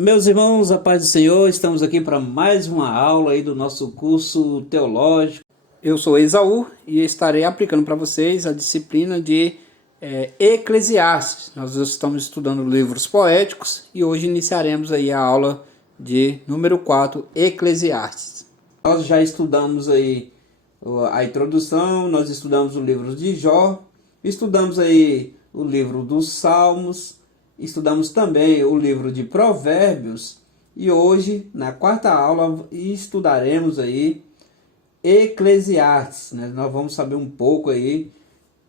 Meus irmãos, a paz do Senhor, estamos aqui para mais uma aula aí do nosso curso teológico. Eu sou Esaú e estarei aplicando para vocês a disciplina de Eclesiastes. Nós estamos estudando livros poéticos e hoje iniciaremos aí a aula de número 4, Eclesiastes. Nós já estudamos aí a introdução, nós estudamos o livro de Jó, estudamos aí o livro dos Salmos, estudamos também o livro de Provérbios e hoje, na quarta aula, estudaremos aí Eclesiastes, né? Nós vamos saber um pouco aí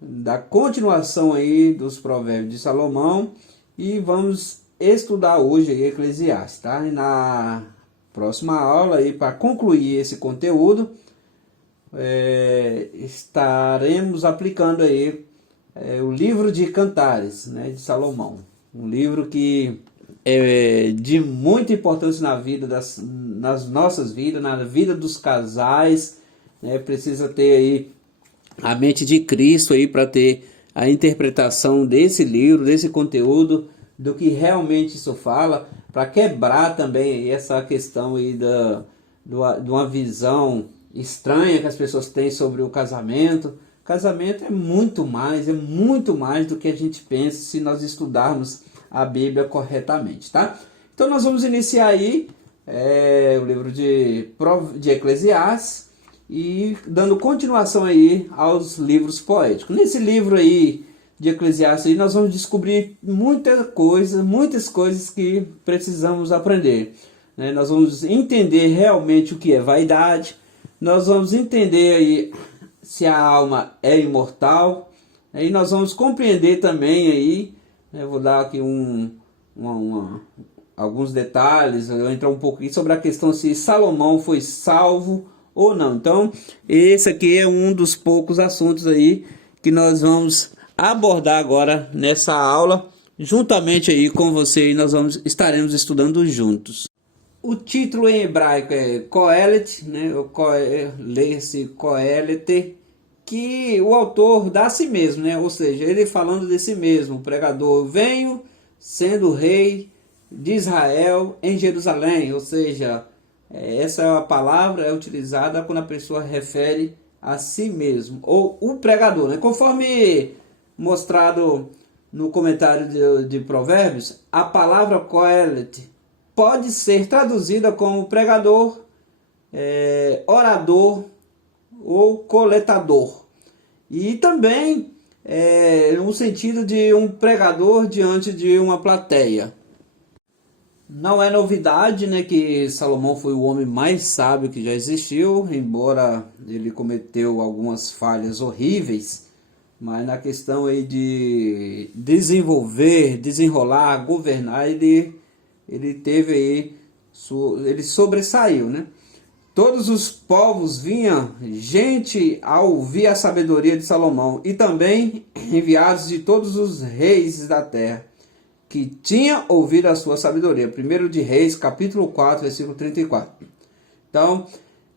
da continuação aí dos Provérbios de Salomão e vamos estudar hoje aí Eclesiastes, tá? E na próxima aula aí, para concluir esse conteúdo, estaremos aplicando aí o livro de Cantares, né, de Salomão. Um livro que é de muita importância nas nossas vidas, na vida dos casais, né? Precisa ter aí a mente de Cristo aí para ter a interpretação desse livro, desse conteúdo, do que realmente isso fala, para quebrar também essa questão aí de uma visão estranha que as pessoas têm sobre o casamento. Casamento é muito mais do que a gente pensa se nós estudarmos a Bíblia corretamente, tá? Então nós vamos iniciar aí o livro de Eclesiastes e dando continuação aí aos livros poéticos. Nesse livro aí de Eclesiastes aí, nós vamos descobrir muitas coisas que precisamos aprender, né? Nós vamos entender realmente o que é vaidade, nós vamos entender aí se a alma é imortal, aí nós vamos compreender também aí, eu vou dar aqui alguns detalhes, eu vou entrar um pouquinho sobre a questão se Salomão foi salvo ou não. Então, esse aqui é um dos poucos assuntos aí que nós vamos abordar agora nessa aula, juntamente aí com você, e nós estaremos estudando juntos. O título em hebraico é Coelet, né? Lê-se Coelet, que o autor dá a si mesmo, né? Ou seja, ele falando de si mesmo, o pregador: venho sendo rei de Israel em Jerusalém. Ou seja, essa palavra é utilizada quando a pessoa refere a si mesmo, ou o pregador, né? Conforme mostrado no comentário de Provérbios, a palavra Coelet pode ser traduzida como pregador, orador ou coletador. E também no sentido de um pregador diante de uma plateia. Não é novidade, né, que Salomão foi o homem mais sábio que já existiu, embora ele cometeu algumas falhas horríveis, mas na questão aí de desenrolar, governar, ele teve aí, ele sobressaiu, né? Todos os povos vinham gente a ouvir a sabedoria de Salomão, e também enviados de todos os reis da terra, que tinham ouvido a sua sabedoria. 1 de Reis, capítulo 4, versículo 34. Então,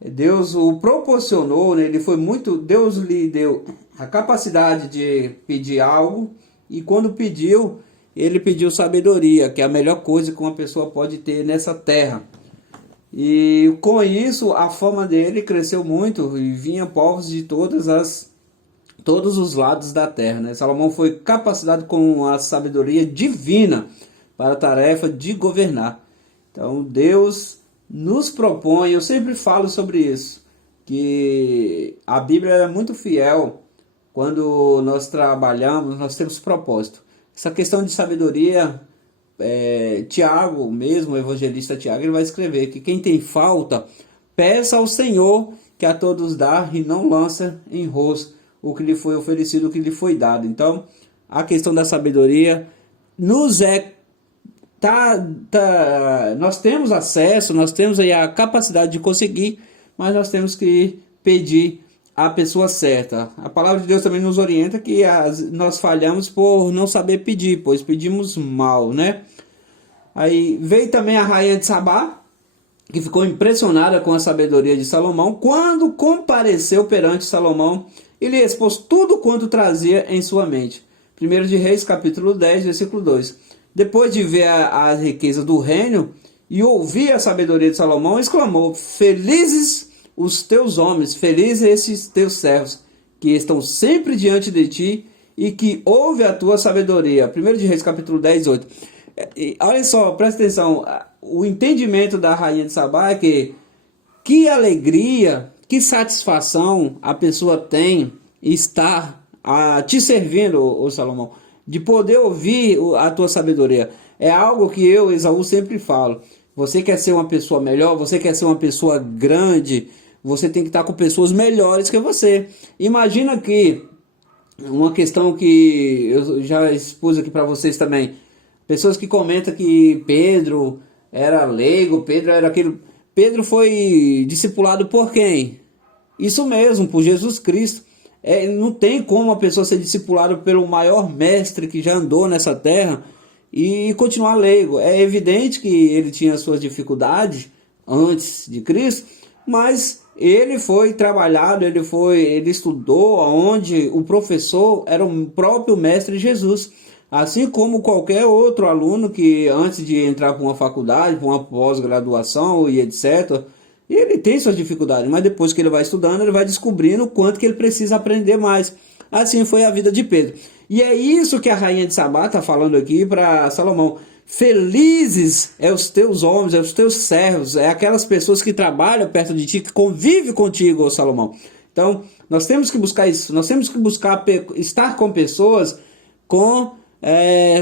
Deus o proporcionou, né? Deus lhe deu a capacidade de pedir algo, e quando pediu, ele pediu sabedoria, que é a melhor coisa que uma pessoa pode ter nessa terra. E com isso a fama dele cresceu muito e vinha povos de todos os lados da terra, né? Salomão foi capacitado com a sabedoria divina para a tarefa de governar. Então Deus nos propõe, eu sempre falo sobre isso, que a Bíblia é muito fiel. Quando nós trabalhamos, nós temos propósito. Essa questão de sabedoria, Tiago mesmo, o evangelista Tiago, ele vai escrever que quem tem falta, peça ao Senhor, que a todos dá, e não lança em rosto o que lhe foi oferecido, o que lhe foi dado. Então, a questão da sabedoria nós temos acesso, nós temos aí a capacidade de conseguir, mas nós temos que pedir a pessoa certa. A palavra de Deus também nos orienta que nós falhamos por não saber pedir, pois pedimos mal, né? Aí veio também a rainha de Sabá, que ficou impressionada com a sabedoria de Salomão, quando compareceu perante Salomão e lhe expôs tudo quanto trazia em sua mente. 1 de Reis, capítulo 10, versículo 2. depois de ver a riqueza do reino e ouvir a sabedoria de Salomão, exclamou: felizes os teus homens, felizes esses teus servos, que estão sempre diante de ti e que ouve a tua sabedoria. 1 de Reis, capítulo 10, 8. E olha só, presta atenção, o entendimento da rainha de Sabá é que alegria, que satisfação a pessoa tem estar te servindo, ô Salomão, de poder ouvir a tua sabedoria. É algo que eu, Esaú, sempre falo. Você quer ser uma pessoa melhor, você quer ser uma pessoa grande, você tem que estar com pessoas melhores que você. Imagina que uma questão que eu já expus aqui para vocês também. Pessoas que comentam que Pedro era leigo, Pedro era aquele... Pedro foi discipulado por quem? Isso mesmo, por Jesus Cristo. Não tem como uma pessoa ser discipulada pelo maior mestre que já andou nessa terra e continuar leigo. É evidente que ele tinha suas dificuldades antes de Cristo, mas ele foi trabalhado, ele estudou onde o professor era o próprio mestre Jesus. Assim como qualquer outro aluno que antes de entrar para uma faculdade, para uma pós-graduação e etc., ele tem suas dificuldades, mas depois que ele vai estudando, ele vai descobrindo o quanto que ele precisa aprender mais. Assim foi a vida de Pedro. E é isso que a rainha de Sabá está falando aqui para Salomão. Felizes é os teus homens, é os teus servos, é aquelas pessoas que trabalham perto de ti, que convivem contigo, Salomão. Então, nós temos que buscar isso, nós temos que buscar estar com pessoas com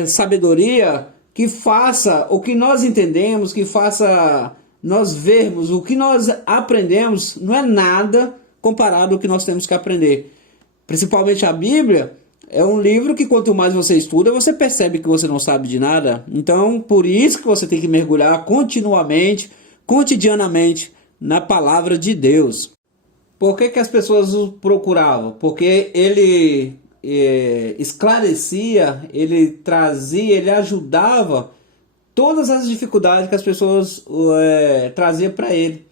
sabedoria, que faça o que nós entendemos, que faça nós vermos o que nós aprendemos, não é nada comparado ao que nós temos que aprender. Principalmente a Bíblia é um livro que quanto mais você estuda, você percebe que você não sabe de nada. Então, por isso que você tem que mergulhar continuamente, cotidianamente, na palavra de Deus. Por que as pessoas o procuravam? Porque ele esclarecia, ele trazia, ele ajudava todas as dificuldades que as pessoas traziam para ele.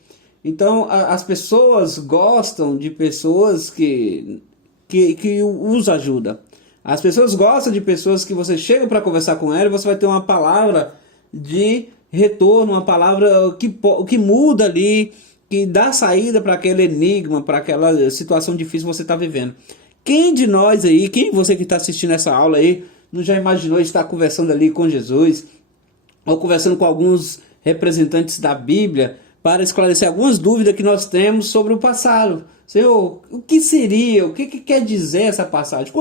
Então as pessoas gostam de pessoas que os ajudam. As pessoas gostam de pessoas que você chega para conversar com ela e você vai ter uma palavra de retorno, uma palavra que muda ali, que dá saída para aquele enigma, para aquela situação difícil que você está vivendo. Quem de nós aí, quem você que está assistindo essa aula aí, não já imaginou estar conversando ali com Jesus, ou conversando com alguns representantes da Bíblia, para esclarecer algumas dúvidas que nós temos sobre o passado? Senhor, o que seria, o que quer dizer essa passagem?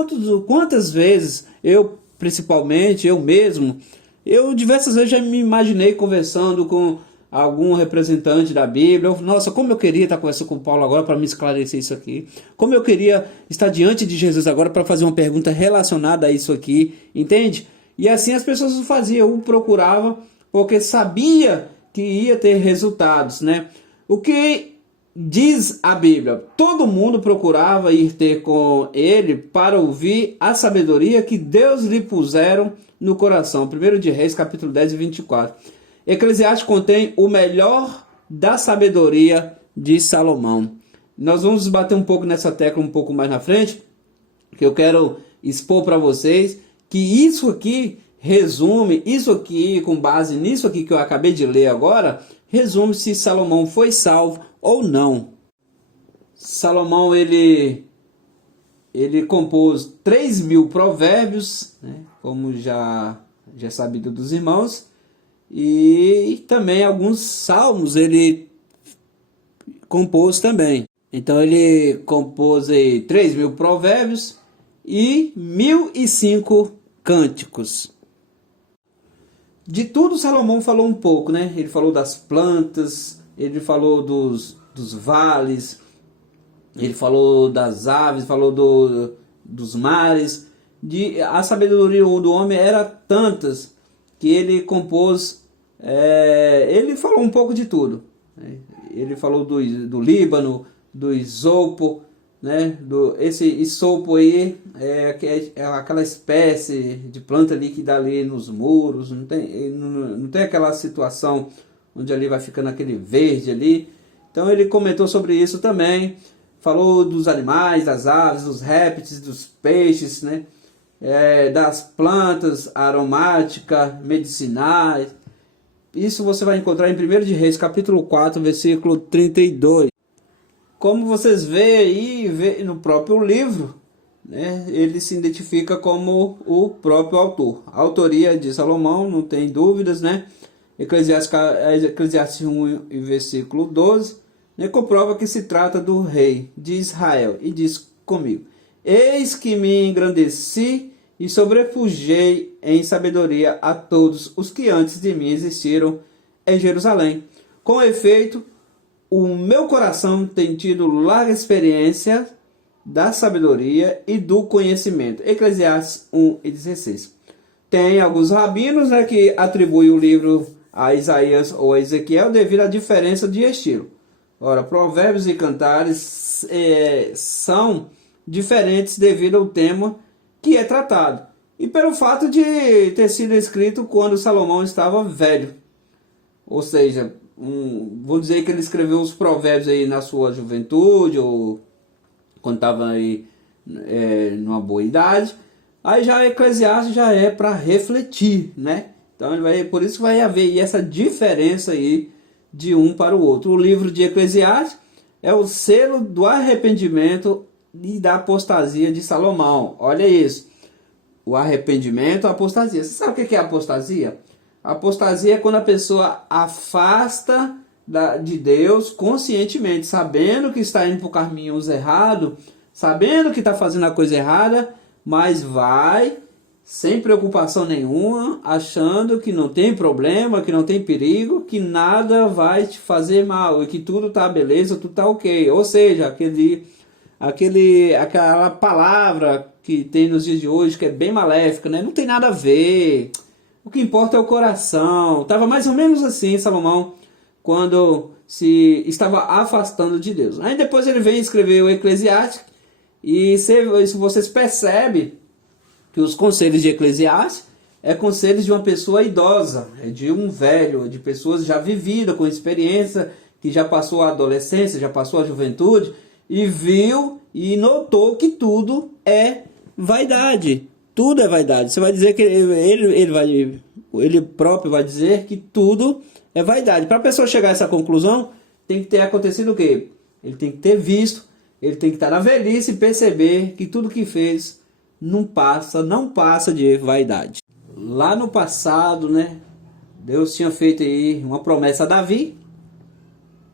Quantas vezes eu, principalmente, eu mesmo, eu diversas vezes já me imaginei conversando com algum representante da Bíblia. Nossa, como eu queria estar conversando com Paulo agora para me esclarecer isso aqui. Como eu queria estar diante de Jesus agora para fazer uma pergunta relacionada a isso aqui, entende? E assim as pessoas o faziam, o procuravam, porque sabia que ia ter resultados, né? O que diz a Bíblia? Todo mundo procurava ir ter com ele para ouvir a sabedoria que Deus lhe puseram no coração. 1 de Reis, capítulo 10 e 24. Eclesiastes contém o melhor da sabedoria de Salomão. Nós vamos bater um pouco nessa tecla um pouco mais na frente, que eu quero expor para vocês que isso aqui resume, isso aqui, com base nisso aqui que eu acabei de ler agora, resume se Salomão foi salvo ou não. Salomão, ele compôs 3.000 provérbios, né, como já é sabido dos irmãos, e também alguns salmos ele compôs também. Então ele compôs 3.000 provérbios e 1.005 cânticos. De tudo Salomão falou um pouco, né? Ele falou das plantas, ele falou dos vales, ele falou das aves, falou dos mares. A sabedoria do homem era tantas que ele compôs, ele falou um pouco de tudo. Ele falou do Líbano, do isopo, né? Esse isopo aí é aquela espécie de planta ali que dá ali nos muros, não tem aquela situação onde ali vai ficando aquele verde ali. Então ele comentou sobre isso também, falou dos animais, das aves, dos répteis, dos peixes, né? das plantas aromáticas, medicinais. Isso você vai encontrar em 1 de Reis, capítulo 4, versículo 32. Como vocês veem aí no próprio livro, né, ele se identifica como o próprio autor. A autoria de Salomão, não tem dúvidas, né? Eclesiastes 1 e versículo 12, né, comprova que se trata do rei de Israel. E diz comigo: eis que me engrandeci e sobrepujei em sabedoria a todos os que antes de mim existiram em Jerusalém. Com efeito, o meu coração tem tido larga experiência da sabedoria e do conhecimento. Eclesiastes 1 e 16. Tem alguns rabinos, né, que atribuem o livro a Isaías ou a Ezequiel devido à diferença de estilo. Ora, Provérbios e Cantares são diferentes devido ao tema que é tratado e pelo fato de ter sido escrito quando Salomão estava velho. Ou seja, vou dizer que ele escreveu os provérbios aí na sua juventude ou quando estava aí numa boa idade. Aí já Eclesiastes já é para refletir, né? Então por isso vai haver essa diferença aí de um para o outro. O livro de Eclesiastes é o selo do arrependimento e da apostasia de Salomão. Olha isso. O arrependimento, a apostasia. Você sabe o que é apostasia? A apostasia é quando a pessoa afasta de Deus conscientemente, sabendo que está indo por caminhos errados, sabendo que está fazendo a coisa errada, mas vai sem preocupação nenhuma, achando que não tem problema, que não tem perigo, que nada vai te fazer mal e que tudo está beleza, tudo está ok. Ou seja, aquela palavra que tem nos dias de hoje que é bem maléfica, né? Não tem nada a ver. O que importa é o coração. Estava mais ou menos assim Salomão quando se estava afastando de Deus. Aí depois ele vem escrever o Eclesiastes e se vocês percebem que os conselhos de Eclesiastes é conselhos de uma pessoa idosa, é de um velho, é de pessoas já vividas, com experiência, que já passou a adolescência, já passou a juventude, e viu e notou que tudo é vaidade. Tudo é vaidade. Você vai dizer que ele próprio vai dizer que tudo é vaidade. Para a pessoa chegar a essa conclusão, tem que ter acontecido o quê? Ele tem que ter visto, ele tem que estar na velhice e perceber que tudo que fez não passa de vaidade. Lá no passado, né, Deus tinha feito aí uma promessa a Davi,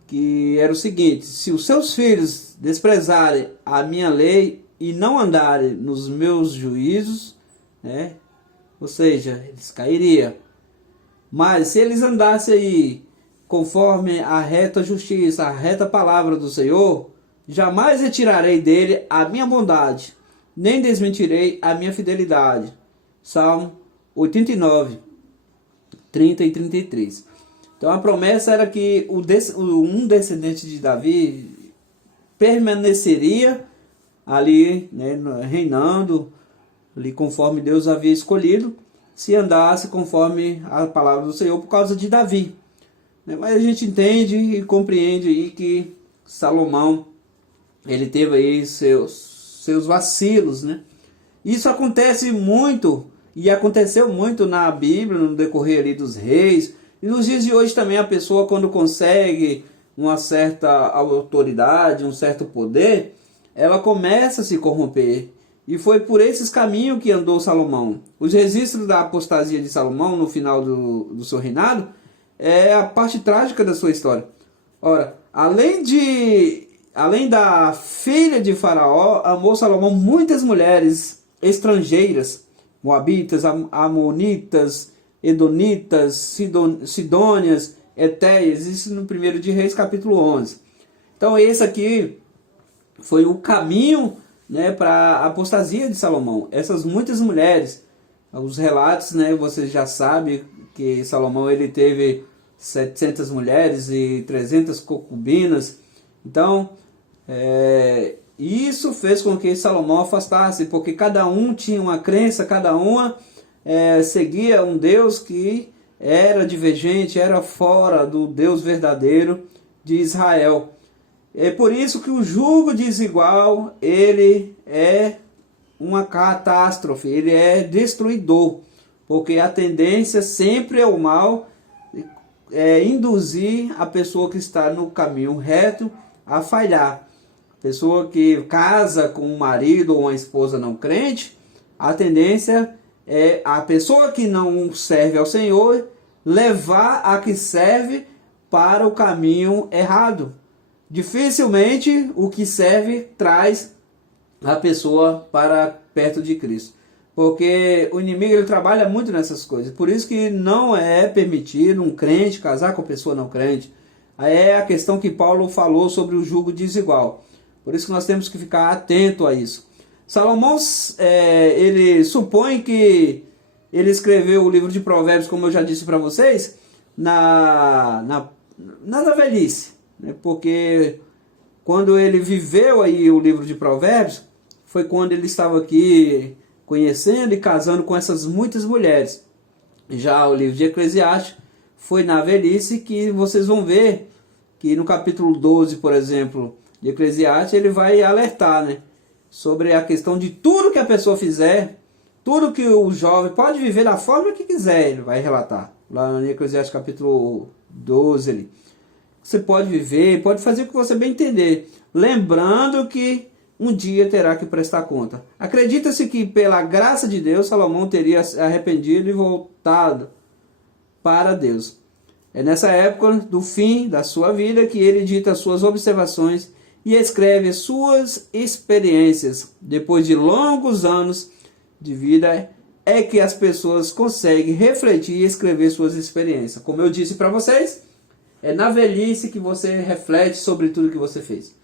que era o seguinte: se os seus filhos desprezarem a minha lei e não andarem nos meus juízos, né, ou seja, eles cairiam. Mas se eles andassem aí conforme a reta justiça, a reta palavra do Senhor, jamais retirarei dele a minha bondade, nem desmentirei a minha fidelidade. Salmo 89, 30 e 33. Então a promessa era que um descendente de Davi permaneceria ali, né, reinando ali conforme Deus havia escolhido, se andasse conforme a palavra do Senhor por causa de Davi. Mas a gente entende e compreende aí que Salomão, ele teve aí seus vacilos, né? Isso acontece muito e aconteceu muito na Bíblia, no decorrer ali dos reis. E nos dias de hoje também a pessoa, quando consegue uma certa autoridade, um certo poder, ela começa a se corromper. E foi por esses caminhos que andou Salomão. Os registros da apostasia de Salomão no final do seu reinado é a parte trágica da sua história. Ora, além da filha de Faraó, amou Salomão muitas mulheres estrangeiras, moabitas, amonitas, edonitas, sidônias, etéias. Isso no 1 de Reis, capítulo 11. Então esse aqui foi o caminho, né, para a apostasia de Salomão. Essas muitas mulheres, os relatos, né, você já sabe que Salomão ele teve 700 mulheres e 300 concubinas. Então isso fez com que Salomão afastasse, porque cada um tinha uma crença, cada uma seguia um Deus que era divergente, era fora do Deus verdadeiro de Israel. É por isso que o jugo desigual ele é uma catástrofe, ele é destruidor, porque a tendência sempre é o mal, induzir a pessoa que está no caminho reto a falhar. Pessoa que casa com um marido ou uma esposa não crente, a tendência é a pessoa que não serve ao Senhor levar a que serve para o caminho errado. Dificilmente o que serve traz a pessoa para perto de Cristo. Porque o inimigo ele trabalha muito nessas coisas. Por isso que não é permitido um crente casar com pessoa não crente. É a questão que Paulo falou sobre o jugo desigual. Por isso que nós temos que ficar atento a isso. Salomão, ele supõe que ele escreveu o livro de Provérbios, como eu já disse para vocês, na velhice. Né? Porque quando ele viveu aí o livro de Provérbios, foi quando ele estava aqui conhecendo e casando com essas muitas mulheres. Já o livro de Eclesiastes foi na velhice, que vocês vão ver que no capítulo 12, por exemplo, de Eclesiastes, ele vai alertar, né, sobre a questão de tudo que a pessoa fizer, tudo que o jovem pode viver da forma que quiser, ele vai relatar. Lá no Eclesiastes capítulo 12, ele, você pode viver, pode fazer o que você bem entender, lembrando que um dia terá que prestar conta. Acredita-se que pela graça de Deus, Salomão teria se arrependido e voltado para Deus. É nessa época do fim da sua vida que ele dita suas observações e escreve suas experiências. Depois de longos anos de vida, é que as pessoas conseguem refletir e escrever suas experiências. Como eu disse para vocês, é na velhice que você reflete sobre tudo que você fez.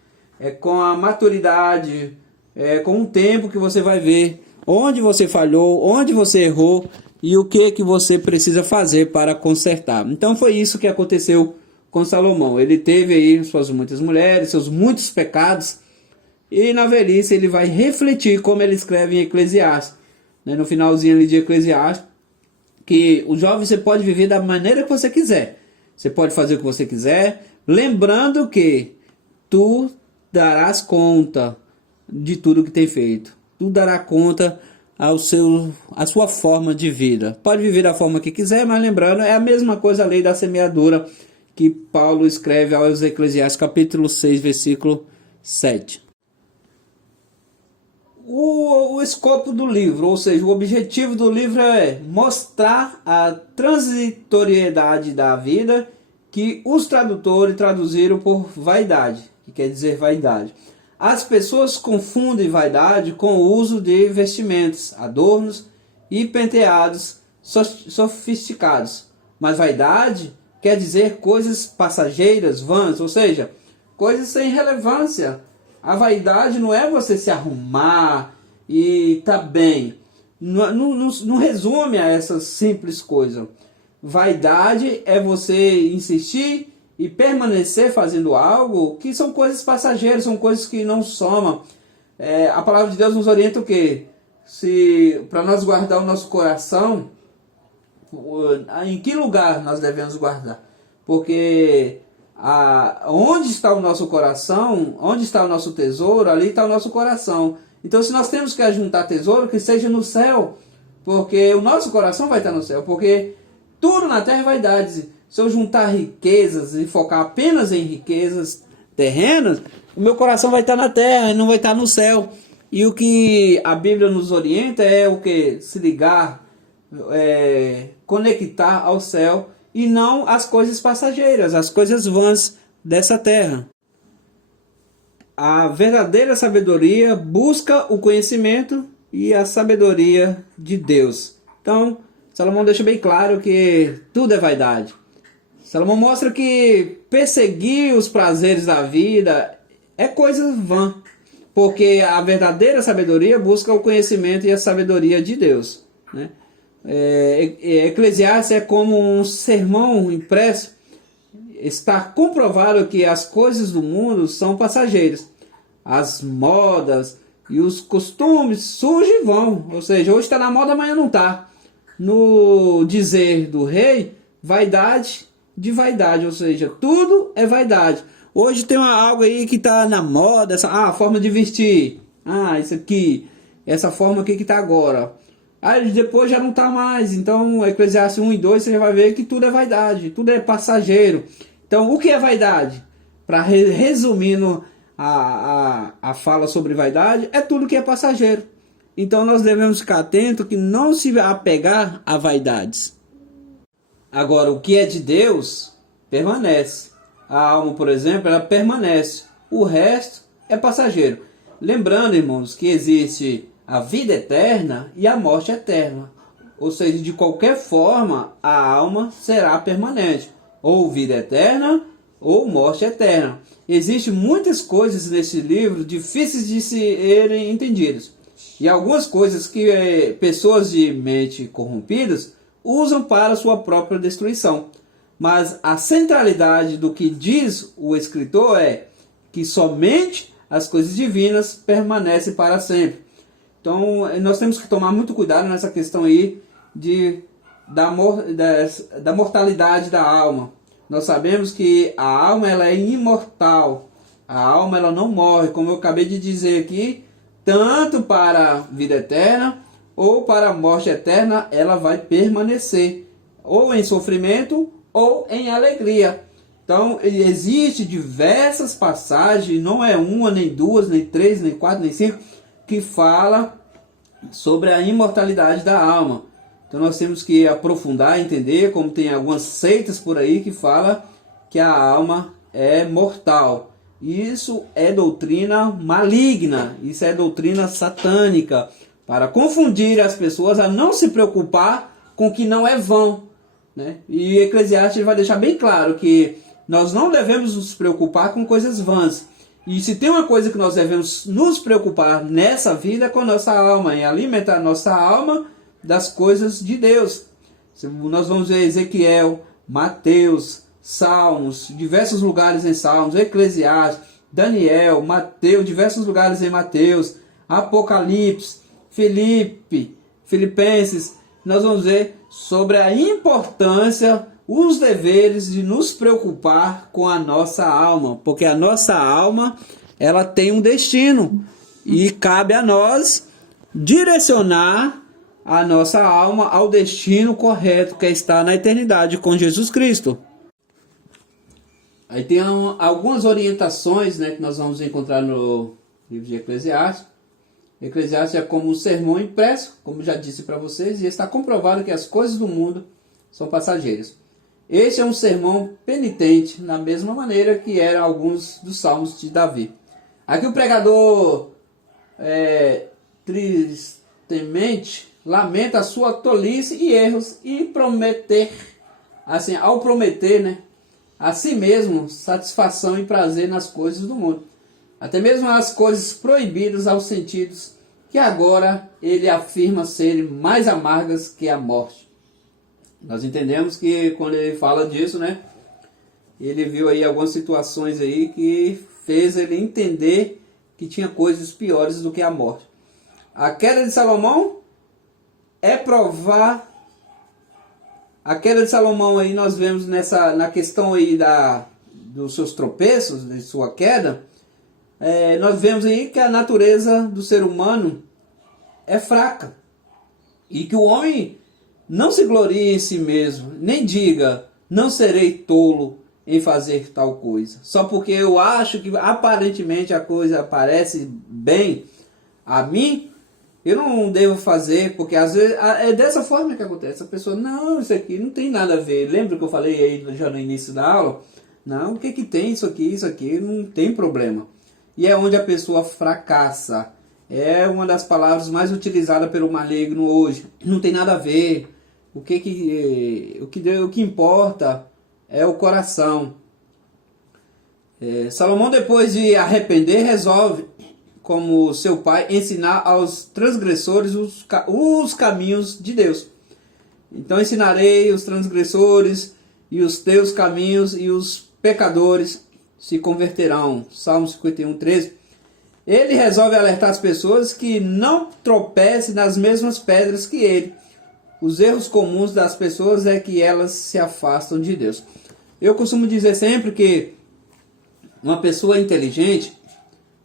É com a maturidade, é com o tempo que você vai ver onde você falhou, onde você errou e o que você precisa fazer para consertar. Então foi isso que aconteceu com Salomão. Ele teve aí suas muitas mulheres, seus muitos pecados, e na velhice ele vai refletir, como ele escreve em Eclesiastes, né, no finalzinho ali de Eclesiastes, que o jovem você pode viver da maneira que você quiser. Você pode fazer o que você quiser, lembrando que tu darás conta de tudo que tem feito. Tu dará conta a sua forma de vida. Pode viver da forma que quiser, mas lembrando, é a mesma coisa a lei da semeadura que Paulo escreve aos Eclesiastes, capítulo 6, versículo 7. O escopo do livro, ou seja, o objetivo do livro é mostrar a transitoriedade da vida que os tradutores traduziram por vaidade, que quer dizer vaidade. As pessoas confundem vaidade com o uso de vestimentos, adornos e penteados sofisticados. Mas vaidade quer dizer coisas passageiras, vãs, ou seja, coisas sem relevância. A vaidade não é você se arrumar e tá bem. Não resume a essa simples coisa. Vaidade é você insistir e permanecer fazendo algo que são coisas passageiras, são coisas que não somam. A palavra de Deus nos orienta o quê? Para nós guardar o nosso coração, em que lugar nós devemos guardar? Porque onde está o nosso coração, onde está o nosso tesouro, ali está o nosso coração. Então se nós temos que ajuntar tesouro, que seja no céu, porque o nosso coração vai estar no céu, porque tudo na terra é vaidade. Se eu juntar riquezas e focar apenas em riquezas terrenas, o meu coração vai estar na terra e não vai estar no céu. E o que a Bíblia nos orienta é o que? Se ligar, conectar ao céu e não às coisas passageiras, às coisas vãs dessa terra. A verdadeira sabedoria busca o conhecimento e a sabedoria de Deus. Então, Salomão deixa bem claro que tudo é vaidade. Salomão mostra que perseguir os prazeres da vida é coisa vã, porque a verdadeira sabedoria busca o conhecimento e a sabedoria de Deus, né? Eclesiastes é como um sermão impresso. Está comprovado que as coisas do mundo são passageiras. As modas e os costumes surgem e vão. Ou seja, hoje está na moda, amanhã não está. No dizer do rei, vaidade de vaidade, ou seja, tudo é vaidade. Hoje tem algo aí que está na moda, a forma de vestir, isso aqui, essa forma aqui que está agora. Aí depois já não está mais. Então, Eclesiastes 1 e 2, você vai ver que tudo é vaidade, tudo é passageiro. Então, o que é vaidade? Para resumindo a fala sobre vaidade, é tudo que é passageiro. Então, nós devemos ficar atentos que não se apegar a vaidades. Agora, o que é de Deus, permanece. A alma, por exemplo, ela permanece. O resto é passageiro. Lembrando, irmãos, que existe a vida eterna e a morte eterna. Ou seja, de qualquer forma, a alma será permanente. Ou vida eterna, ou morte eterna. Existem muitas coisas nesse livro difíceis de serem entendidas. E algumas coisas que pessoas de mente corrompidas usam para sua própria destruição. Mas a centralidade do que diz o escritor é que somente as coisas divinas permanecem para sempre. Então, nós temos que tomar muito cuidado nessa questão aí da mortalidade da alma. Nós sabemos que a alma ela é imortal. A alma ela não morre, como eu acabei de dizer aqui, tanto para a vida eterna ou para a morte eterna, ela vai permanecer, ou em sofrimento ou em alegria. Então, existe diversas passagens, não é uma, nem duas, nem três, nem quatro, nem cinco, que fala sobre a imortalidade da alma. Então, nós temos que aprofundar, entender, como tem algumas seitas por aí que fala que a alma é mortal. Isso é doutrina maligna, isso é doutrina satânica, para confundir as pessoas a não se preocupar com o que não é vão, né? E Eclesiastes vai deixar bem claro que nós não devemos nos preocupar com coisas vãs. E se tem uma coisa que nós devemos nos preocupar nessa vida é com a nossa alma, em alimentar a nossa alma das coisas de Deus. Nós vamos ver Ezequiel, Mateus, Salmos, diversos lugares em Salmos, Eclesiastes, Daniel, Mateus, diversos lugares em Mateus, Apocalipse, Filipenses. Nós vamos ver sobre a importância, os deveres de nos preocupar com a nossa alma, porque a nossa alma ela tem um destino e cabe a nós direcionar a nossa alma ao destino correto, que é estar na eternidade com Jesus Cristo. Aí tem algumas orientações, né, que nós vamos encontrar no livro de Eclesiastes. Eclesiastes é como um sermão impresso, como já disse para vocês, e está comprovado que as coisas do mundo são passageiras. Este é um sermão penitente, na mesma maneira que eram alguns dos salmos de Davi. Aqui o pregador tristemente lamenta a sua tolice e erros e ao prometer, né, a si mesmo satisfação e prazer nas coisas do mundo. Até mesmo as coisas proibidas aos sentidos, que agora ele afirma serem mais amargas que a morte. Nós entendemos que quando ele fala disso, né, ele viu aí algumas situações aí que fez ele entender que tinha coisas piores do que a morte. A queda de Salomão é provar. A queda de Salomão aí nós vemos na questão aí dos seus tropeços, de sua queda. Nós vemos aí que a natureza do ser humano é fraca e que o homem não se glorie em si mesmo, nem diga, não serei tolo em fazer tal coisa. Só porque eu acho que aparentemente a coisa parece bem a mim, eu não devo fazer, porque às vezes é dessa forma que acontece. A pessoa, não, isso aqui não tem nada a ver. Lembra que eu falei aí já no início da aula? Não, o que que tem isso aqui não tem problema. E é onde a pessoa fracassa. É uma das palavras mais utilizadas pelo maligno hoje. Não tem nada a ver. O que importa é o coração. Salomão, depois de arrepender, resolve, como seu pai, ensinar aos transgressores os caminhos de Deus. Então ensinarei os transgressores e os teus caminhos, e os pecadores se converterão. Salmo 51, 13. Ele resolve alertar as pessoas que não tropecem nas mesmas pedras que ele. Os erros comuns das pessoas é que elas se afastam de Deus. Eu costumo dizer sempre que uma pessoa inteligente,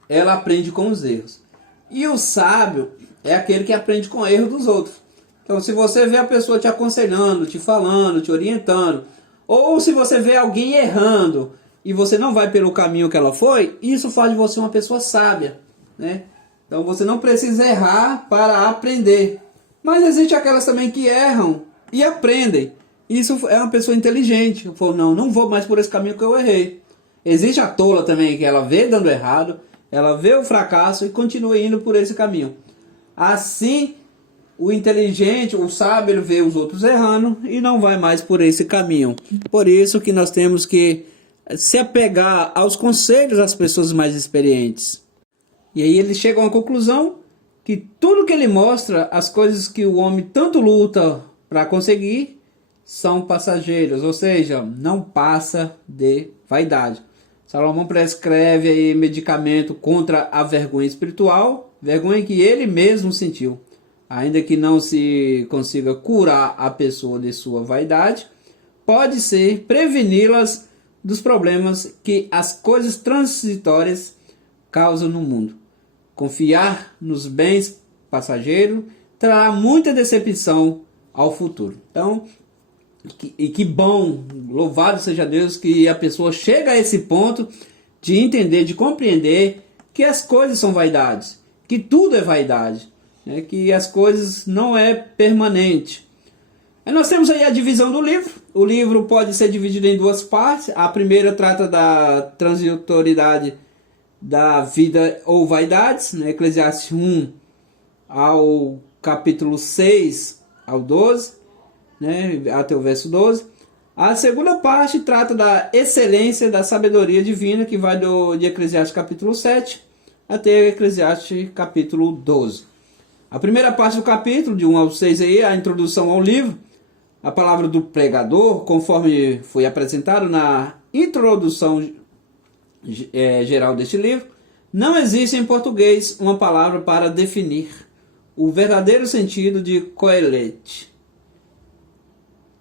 ela aprende com os erros. E o sábio, é aquele que aprende com o erro dos outros. Então, se você vê a pessoa te aconselhando, te falando, te orientando, ou se você vê alguém errando e você não vai pelo caminho que ela foi, isso faz de você uma pessoa sábia, né? Então, você não precisa errar para aprender. Mas existe aquelas também que erram e aprendem. Isso é uma pessoa inteligente. Eu falo, não vou mais por esse caminho que eu errei. Existe a tola também, que ela vê dando errado, ela vê o fracasso e continua indo por esse caminho. Assim, o inteligente, o sábio, ele vê os outros errando e não vai mais por esse caminho. Por isso que nós temos que se apegar aos conselhos das pessoas mais experientes. E aí ele chega a uma conclusão que tudo que ele mostra, as coisas que o homem tanto luta para conseguir, são passageiros, ou seja, não passa de vaidade. Salomão prescreve aí medicamento contra a vergonha espiritual, vergonha que ele mesmo sentiu. Ainda que não se consiga curar a pessoa de sua vaidade, pode ser preveni-las dos problemas que as coisas transitórias causam no mundo. Confiar nos bens passageiros trará muita decepção ao futuro. Então, que bom, louvado seja Deus, que a pessoa chega a esse ponto de entender, de compreender que as coisas são vaidades, que tudo é vaidade, né? Que as coisas não é permanente. Aí nós temos aí a divisão do livro. O livro pode ser dividido em duas partes. A primeira trata da transitoriedade da vida ou vaidades, né? Eclesiastes 1 ao capítulo 6 ao 12, né? Até o verso 12. A segunda parte trata da excelência da sabedoria divina, que vai de Eclesiastes capítulo 7 até Eclesiastes capítulo 12. A primeira parte do capítulo, de 1 ao 6, aí, a introdução ao livro, a palavra do pregador, conforme foi apresentado na introdução geral deste livro. Não existe em português uma palavra para definir o verdadeiro sentido de Coelete.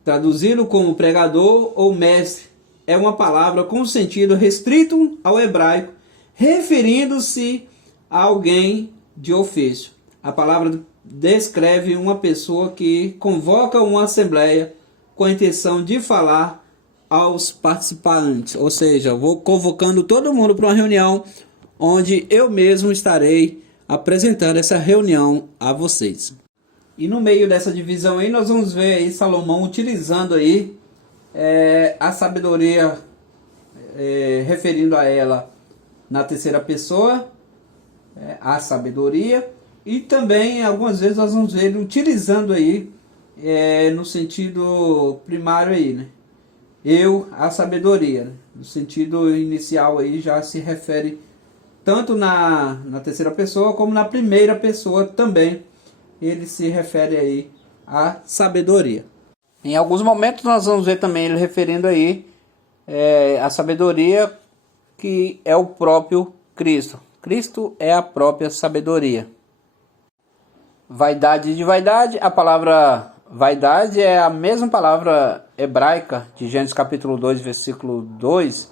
Traduzido como pregador ou mestre é uma palavra com sentido restrito ao hebraico, referindo-se a alguém de ofício. A palavra descreve uma pessoa que convoca uma assembleia com a intenção de falar aos participantes, ou seja, vou convocando todo mundo para uma reunião onde eu mesmo estarei apresentando essa reunião a vocês. E no meio dessa divisão aí nós vamos ver aí Salomão utilizando aí a sabedoria, referindo a ela na terceira pessoa, a sabedoria, e também algumas vezes nós vamos ver ele utilizando aí no sentido primário aí, né? A sabedoria, né? No sentido inicial aí já se refere tanto na terceira pessoa como na primeira pessoa também. Ele se refere aí à sabedoria. Em alguns momentos nós vamos ver também ele referindo aí a sabedoria que é o próprio Cristo. Cristo é a própria sabedoria. Vaidade de vaidade, a palavra vaidade é a mesma palavra hebraica de Gênesis capítulo 2, versículo 2,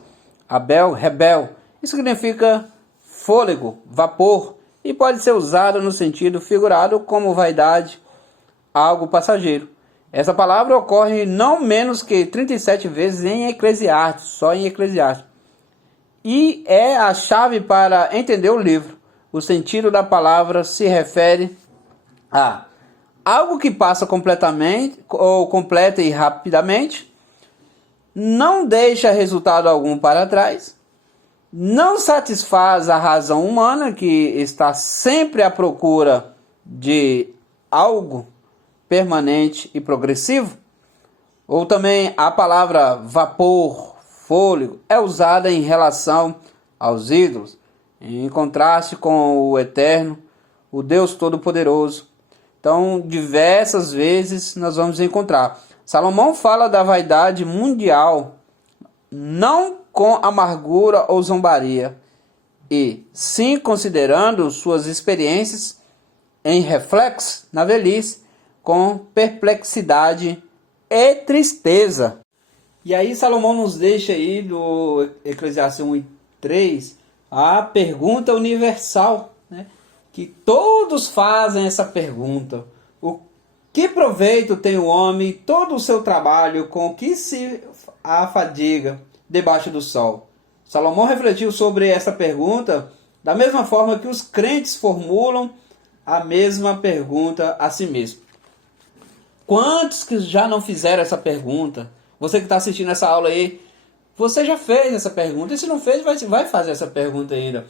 Abel, rebel. Isso significa fôlego, vapor, e pode ser usado no sentido figurado como vaidade, algo passageiro. Essa palavra ocorre não menos que 37 vezes em Eclesiastes, só em Eclesiastes. E é a chave para entender o livro. O sentido da palavra se refere a algo que passa completamente ou completa e rapidamente, não deixa resultado algum para trás, não satisfaz a razão humana que está sempre à procura de algo permanente e progressivo. Ou também a palavra vapor, fôlego, é usada em relação aos ídolos, em contraste com o Eterno, o Deus Todo-Poderoso. Então, diversas vezes nós vamos encontrar. Salomão fala da vaidade mundial, não com amargura ou zombaria, e sim considerando suas experiências em reflexo na velhice, com perplexidade e tristeza. E aí Salomão nos deixa aí do Eclesiastes 1:3 a pergunta universal, né? que todos fazem essa pergunta: o que proveito tem o homem todo o seu trabalho com que se afadiga debaixo do sol? Salomão refletiu sobre essa pergunta da mesma forma que os crentes formulam a mesma pergunta a si mesmo. Quantos que já não fizeram essa pergunta? Você que está assistindo essa aula aí, você já fez essa pergunta, e se não fez, vai fazer essa pergunta ainda.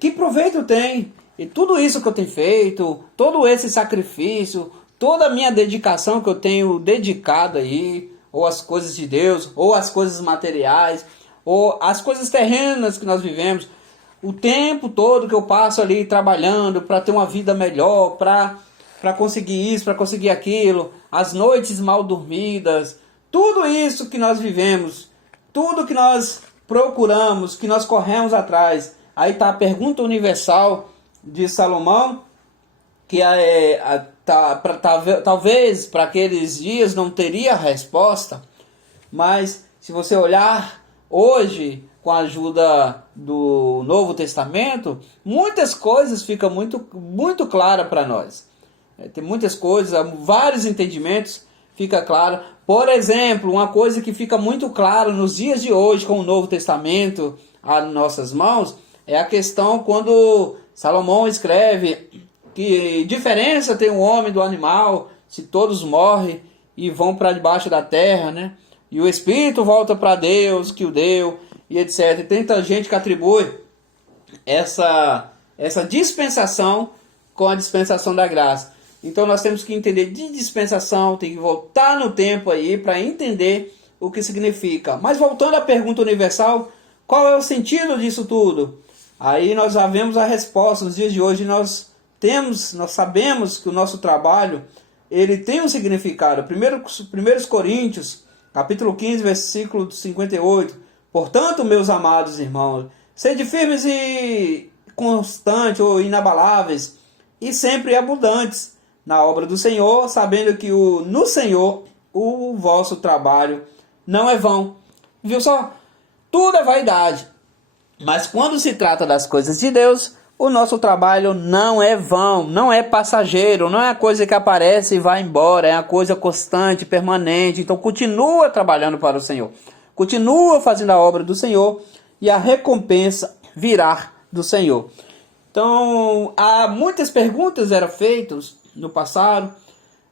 Que proveito tem? E tudo isso que eu tenho feito, todo esse sacrifício, toda a minha dedicação que eu tenho dedicado aí, ou as coisas de Deus, ou as coisas materiais, ou as coisas terrenas que nós vivemos, o tempo todo que eu passo ali trabalhando para ter uma vida melhor, para conseguir isso, para conseguir aquilo, as noites mal dormidas, tudo isso que nós vivemos, tudo que nós procuramos, que nós corremos atrás. Aí está a pergunta universal de Salomão, que talvez para aqueles dias não teria resposta, mas se você olhar hoje, com a ajuda do Novo Testamento, muitas coisas ficam muito claras para nós. Tem muitas coisas, vários entendimentos fica claro. Por exemplo, uma coisa que fica muito clara nos dias de hoje com o Novo Testamento às nossas mãos é a questão quando Salomão escreve que diferença tem o homem do animal se todos morrem e vão para debaixo da terra, né? E o espírito volta para Deus que o deu, e etc. E tem tanta gente que atribui essa dispensação com a dispensação da graça. Então nós temos que entender de dispensação, tem que voltar no tempo aí para entender o que significa. Mas voltando à pergunta universal, qual é o sentido disso tudo? Aí nós já vemos a resposta. Nos dias de hoje nós sabemos que o nosso trabalho ele tem um significado. 1 Coríntios, capítulo 15, versículo 58. Portanto, meus amados irmãos, sede firmes e constantes ou inabaláveis e sempre abundantes na obra do Senhor, sabendo que no Senhor o vosso trabalho não é vão. Viu só? Tudo é vaidade. Mas quando se trata das coisas de Deus, o nosso trabalho não é vão, não é passageiro, não é a coisa que aparece e vai embora, é a coisa constante, permanente. Então continua trabalhando para o Senhor. Continua fazendo a obra do Senhor e a recompensa virá do Senhor. Então, há muitas perguntas eram feitas no passado,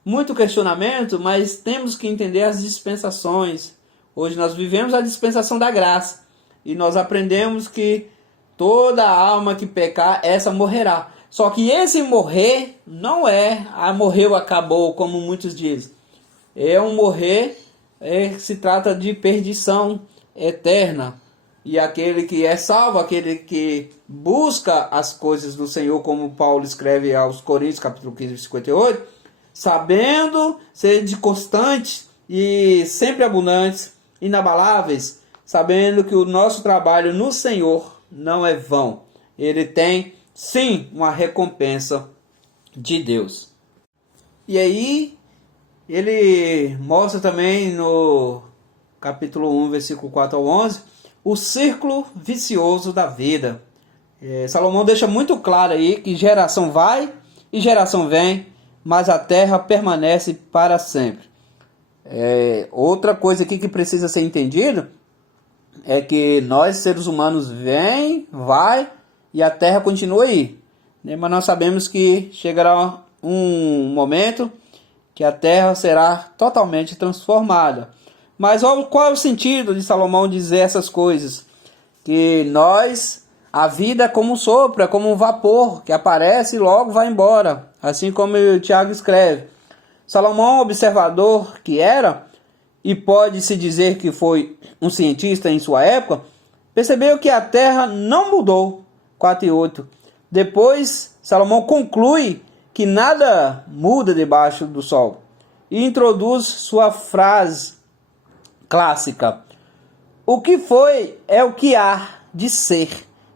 muito questionamento, mas temos que entender as dispensações. Hoje nós vivemos a dispensação da graça e nós aprendemos que toda alma que pecar, essa morrerá. Só que esse morrer não é morreu, acabou, como muitos dizem. É um morrer, se trata de perdição eterna. E aquele que é salvo, aquele que busca as coisas do Senhor, como Paulo escreve aos Coríntios, capítulo 15, 58, sabendo ser de constantes e sempre abundantes, inabaláveis, sabendo que o nosso trabalho no Senhor não é vão. Ele tem, sim, uma recompensa de Deus. E aí, ele mostra também no capítulo 1, versículo 4 ao 11, o círculo vicioso da vida. Salomão deixa muito claro aí que geração vai e geração vem, mas a terra permanece para sempre. Outra coisa aqui que precisa ser entendido é que nós, seres humanos, vem, vai e a terra continua aí. Mas nós sabemos que chegará um momento que a terra será totalmente transformada. Mas qual é o sentido de Salomão dizer essas coisas? Que a vida é como um sopro, é como um vapor, que aparece e logo vai embora. Assim como o Tiago escreve. Salomão, observador que era, e pode-se dizer que foi um cientista em sua época, percebeu que a terra não mudou. 4 e 8. Depois, Salomão conclui que nada muda debaixo do sol. E introduz sua frase clássica: o que foi é o que há de ser,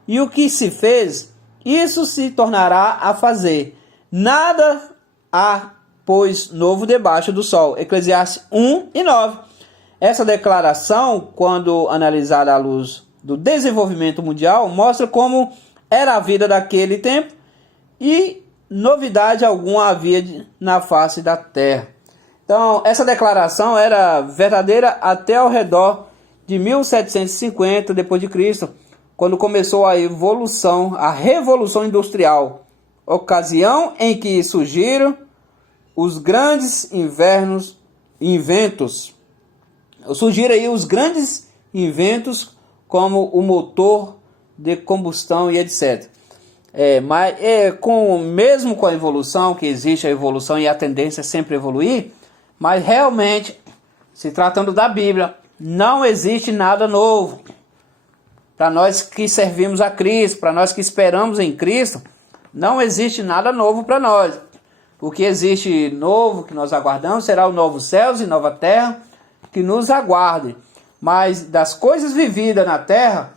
e o que se fez, isso se tornará a fazer. Nada há, pois, novo debaixo do sol. Eclesiastes 1 e 9. Essa declaração, quando analisada à luz do desenvolvimento mundial, mostra como era a vida daquele tempo e novidade alguma havia na face da terra. Então, essa declaração era verdadeira até ao redor de 1750 depois de Cristo, quando começou a evolução, a Revolução Industrial, ocasião em que surgiram os grandes inventos. Surgiram aí os grandes inventos como o motor de combustão e etc. Mas mesmo com a evolução, que existe a evolução e a tendência é sempre evoluir, mas realmente, se tratando da Bíblia, não existe nada novo. Para nós que servimos a Cristo, para nós que esperamos em Cristo, não existe nada novo para nós. O que existe novo, que nós aguardamos, será o novo céus e nova terra, que nos aguarde. Mas das coisas vividas na terra,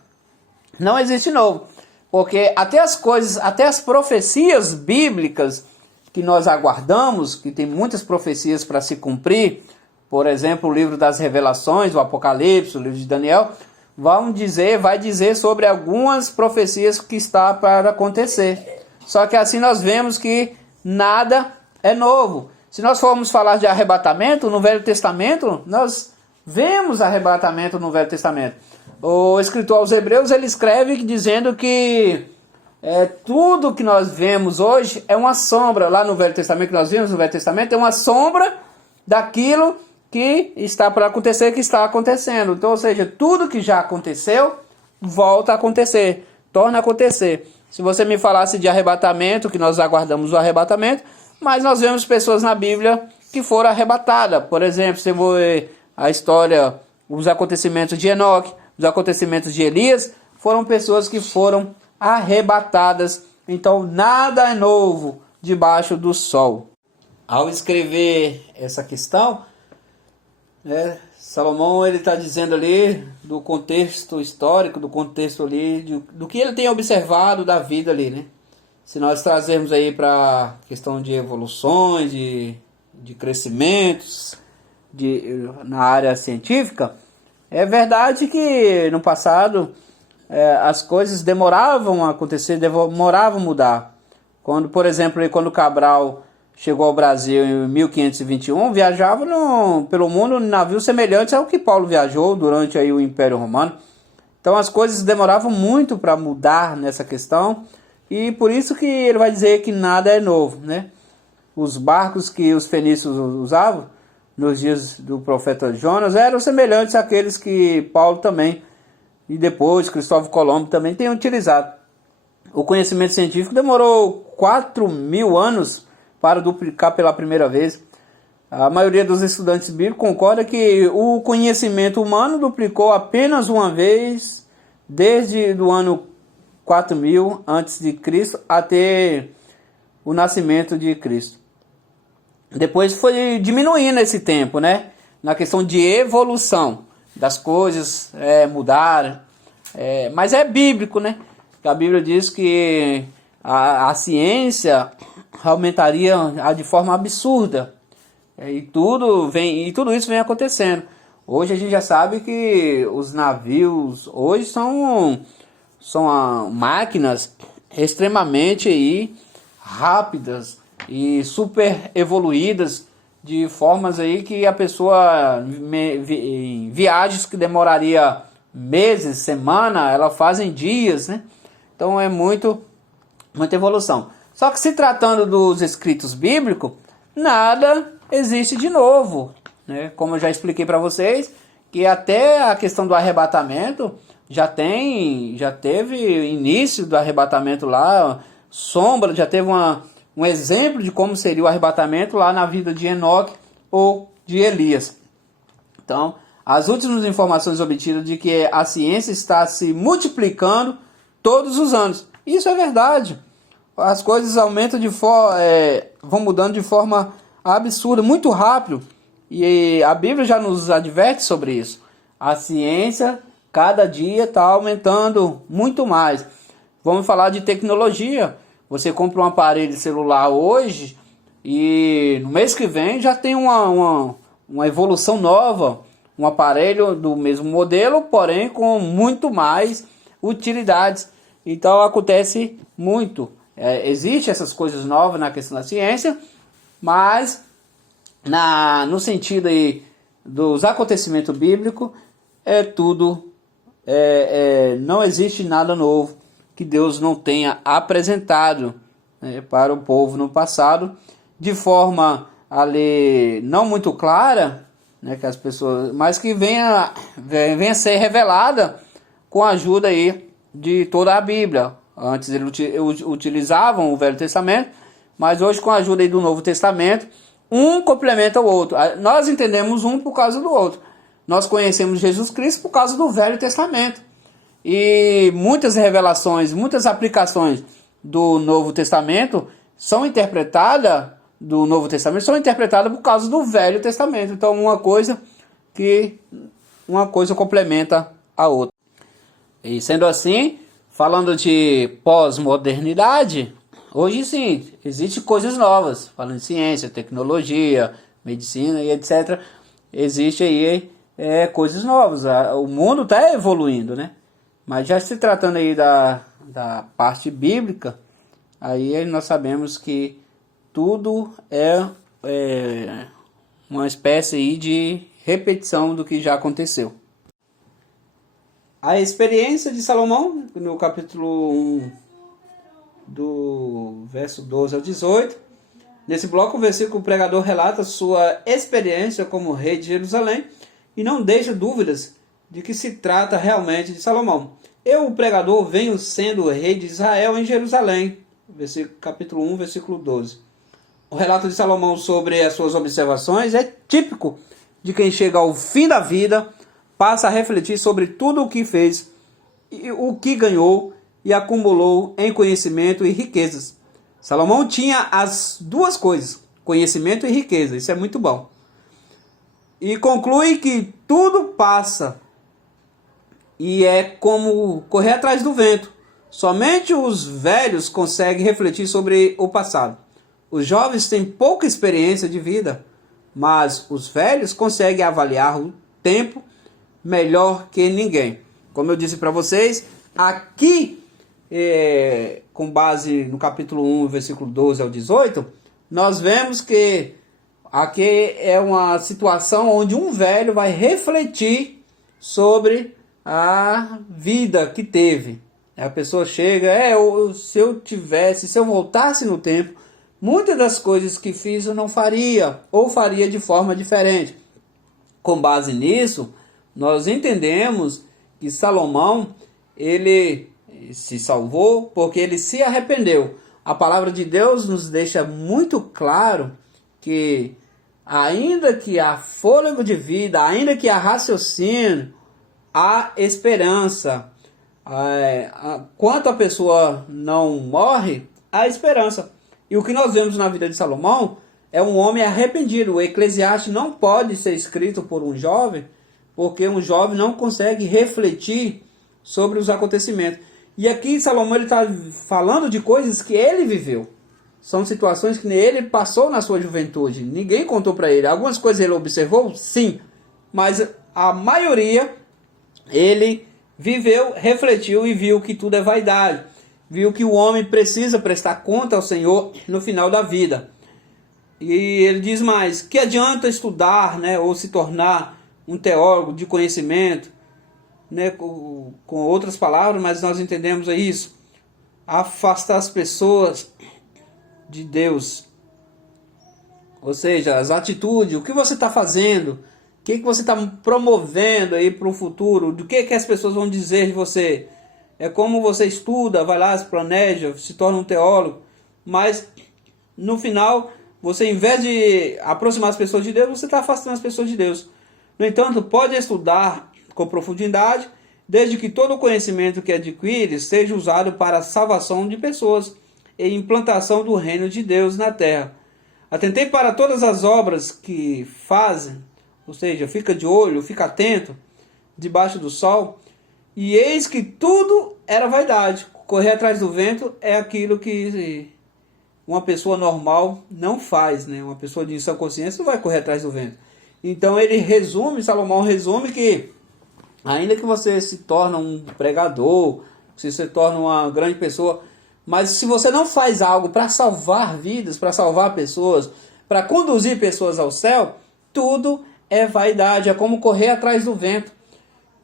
não existe novo. Porque até as profecias bíblicas que nós aguardamos, que tem muitas profecias para se cumprir, por exemplo, o livro das Revelações, o Apocalipse, o livro de Daniel, vai dizer sobre algumas profecias que está para acontecer. Só que assim nós vemos que nada é novo. Se nós formos falar de arrebatamento no Velho Testamento, nós vemos arrebatamento no Velho Testamento. O escritor aos Hebreus, ele escreve dizendo que tudo que nós vemos hoje é uma sombra. Lá no Velho Testamento, que nós vimos no Velho Testamento, é uma sombra daquilo que está para acontecer, que está acontecendo. Então, ou seja, tudo que já aconteceu, volta a acontecer, torna a acontecer. Se você me falasse de arrebatamento, que nós aguardamos o arrebatamento, mas nós vemos pessoas na Bíblia que foram arrebatadas. Por exemplo, você vê a história, os acontecimentos de Enoque, os acontecimentos de Elias, foram pessoas que foram arrebatadas. Então, nada é novo debaixo do sol. Ao escrever essa questão, Salomão está dizendo ali do contexto histórico, do contexto ali, do que ele tem observado da vida ali, né? Se nós trazermos aí para a questão de evoluções, de crescimentos na área científica, é verdade que no passado as coisas demoravam a acontecer, demoravam a mudar. Quando, por exemplo, quando Cabral chegou ao Brasil em 1521, viajava pelo mundo em navios semelhantes ao que Paulo viajou durante aí o Império Romano. Então as coisas demoravam muito para mudar nessa questão, e por isso que ele vai dizer que nada é novo, né? Os barcos que os fenícios usavam nos dias do profeta Jonas eram semelhantes àqueles que Paulo também, e depois Cristóvão Colombo também tem utilizado. O conhecimento científico demorou 4.000 anos para duplicar pela primeira vez. A maioria dos estudantes bíblicos concorda que o conhecimento humano duplicou apenas uma vez, desde o ano 4.000 a.C. até o nascimento de Cristo. Depois foi diminuindo esse tempo, né? Na questão de evolução das coisas mudaram. Mas é bíblico, né? A Bíblia diz que a ciência aumentaria de forma absurda. E tudo isso vem acontecendo. Hoje a gente já sabe que os navios hoje são máquinas extremamente rápidas e super evoluídas, de formas aí que a pessoa em viagens que demoraria meses, semana, ela faz em dias, né? Então é muita evolução. Só que se tratando dos escritos bíblicos, nada existe de novo, né? Como eu já expliquei para vocês, que até a questão do arrebatamento já teve início do arrebatamento lá, já teve um exemplo de como seria o arrebatamento lá na vida de Enoque ou de Elias. Então, as últimas informações obtidas de que a ciência está se multiplicando todos os anos. Isso é verdade. As coisas aumentam vão mudando de forma absurda, muito rápido. E a Bíblia já nos adverte sobre isso. A ciência, cada dia, está aumentando muito mais. Vamos falar de tecnologia. Você compra um aparelho celular hoje e no mês que vem já tem uma evolução nova. Um aparelho do mesmo modelo, porém com muito mais utilidades. Então acontece muito. Existem essas coisas novas na questão da ciência, mas no sentido aí dos acontecimentos bíblicos, não existe nada novo que Deus não tenha apresentado, né, para o povo no passado, de forma ali não muito clara, né, que as pessoas, mas que venha a ser revelada com a ajuda aí de toda a Bíblia. Antes eles utilizavam o Velho Testamento, mas hoje, com a ajuda aí do Novo Testamento, um complementa o outro. Nós entendemos um por causa do outro. Nós conhecemos Jesus Cristo por causa do Velho Testamento. E muitas revelações, muitas aplicações do Novo Testamento são interpretadas por causa do Velho Testamento. Então uma coisa complementa a outra. E sendo assim, falando de pós-modernidade, hoje sim, existem coisas novas, falando de ciência, tecnologia, medicina e etc. Existem aí coisas novas, o mundo está evoluindo, né? Mas já se tratando aí da parte bíblica, aí nós sabemos que tudo é uma espécie aí de repetição do que já aconteceu. A experiência de Salomão, no capítulo 1, do verso 12 ao 18. Nesse bloco, o versículo, o pregador relata sua experiência como rei de Jerusalém e não deixa dúvidas de que se trata realmente de Salomão. Eu, o pregador, venho sendo rei de Israel em Jerusalém. Capítulo 1, versículo 12. O relato de Salomão sobre as suas observações é típico de quem chega ao fim da vida, passa a refletir sobre tudo o que fez, e o que ganhou e acumulou em conhecimento e riquezas. Salomão tinha as duas coisas, conhecimento e riqueza, isso é muito bom. E conclui que tudo passa e é como correr atrás do vento. Somente os velhos conseguem refletir sobre o passado. Os jovens têm pouca experiência de vida, mas os velhos conseguem avaliar o tempo melhor que ninguém. Como eu disse para vocês, aqui, com base no capítulo 1, versículo 12 ao 18, nós vemos que aqui é uma situação onde um velho vai refletir sobre a vida que teve. A pessoa chega, se eu voltasse no tempo, muitas das coisas que fiz eu não faria, ou faria de forma diferente. Com base nisso, nós entendemos que Salomão, ele se salvou porque ele se arrependeu. A palavra de Deus nos deixa muito claro que ainda que há fôlego de vida, ainda que há raciocínio, há esperança. Quanto a pessoa não morre, há esperança. E o que nós vemos na vida de Salomão é um homem arrependido. O Eclesiastes não pode ser escrito por um jovem, porque um jovem não consegue refletir sobre os acontecimentos. E aqui Salomão está falando de coisas que ele viveu. São situações que ele passou na sua juventude. Ninguém contou para ele. Algumas coisas ele observou, sim. Mas a maioria ele viveu, refletiu e viu que tudo é vaidade. Viu que o homem precisa prestar conta ao Senhor no final da vida. E ele diz mais, que adianta estudar, né, ou se tornar um teólogo de conhecimento, né, com outras palavras, mas nós entendemos isso. Afastar as pessoas de Deus. Ou seja, as atitudes, o que você está fazendo, o que você está promovendo aí para o futuro, do que as pessoas vão dizer de você. É como você estuda, vai lá, se planeja, se torna um teólogo, mas no final, você, em vez de aproximar as pessoas de Deus, você está afastando as pessoas de Deus. No entanto, pode estudar com profundidade, desde que todo o conhecimento que adquire seja usado para a salvação de pessoas e implantação do reino de Deus na terra. Atentei para todas as obras que fazem, ou seja, fica de olho, fica atento, debaixo do sol, e eis que tudo era vaidade. Correr atrás do vento é aquilo que uma pessoa normal não faz, né? Uma pessoa de sã consciência não vai correr atrás do vento. Então Salomão resume que ainda que você se torne um pregador, se você torne uma grande pessoa, Mas se você não faz algo para salvar vidas, para salvar pessoas, para conduzir pessoas ao céu, tudo é vaidade, é como correr atrás do vento.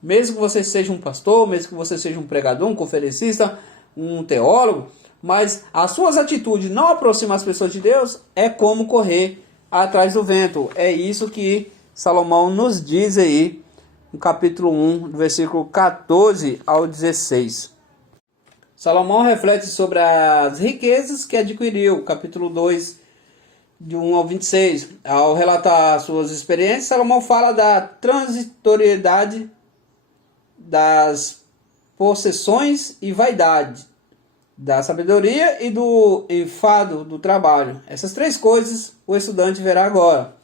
Mesmo que você seja um pastor, mesmo que você seja um pregador, um conferencista, um teólogo, mas as suas atitudes não aproximam as pessoas de Deus, é como correr atrás do vento. É isso que Salomão nos diz aí, no capítulo 1, do versículo 14 ao 16. Salomão reflete sobre as riquezas que adquiriu, capítulo 2, de 1 ao 26. Ao relatar suas experiências, Salomão fala da transitoriedade das possessões e vaidade, da sabedoria e do enfado do trabalho. Essas três coisas o estudante verá agora.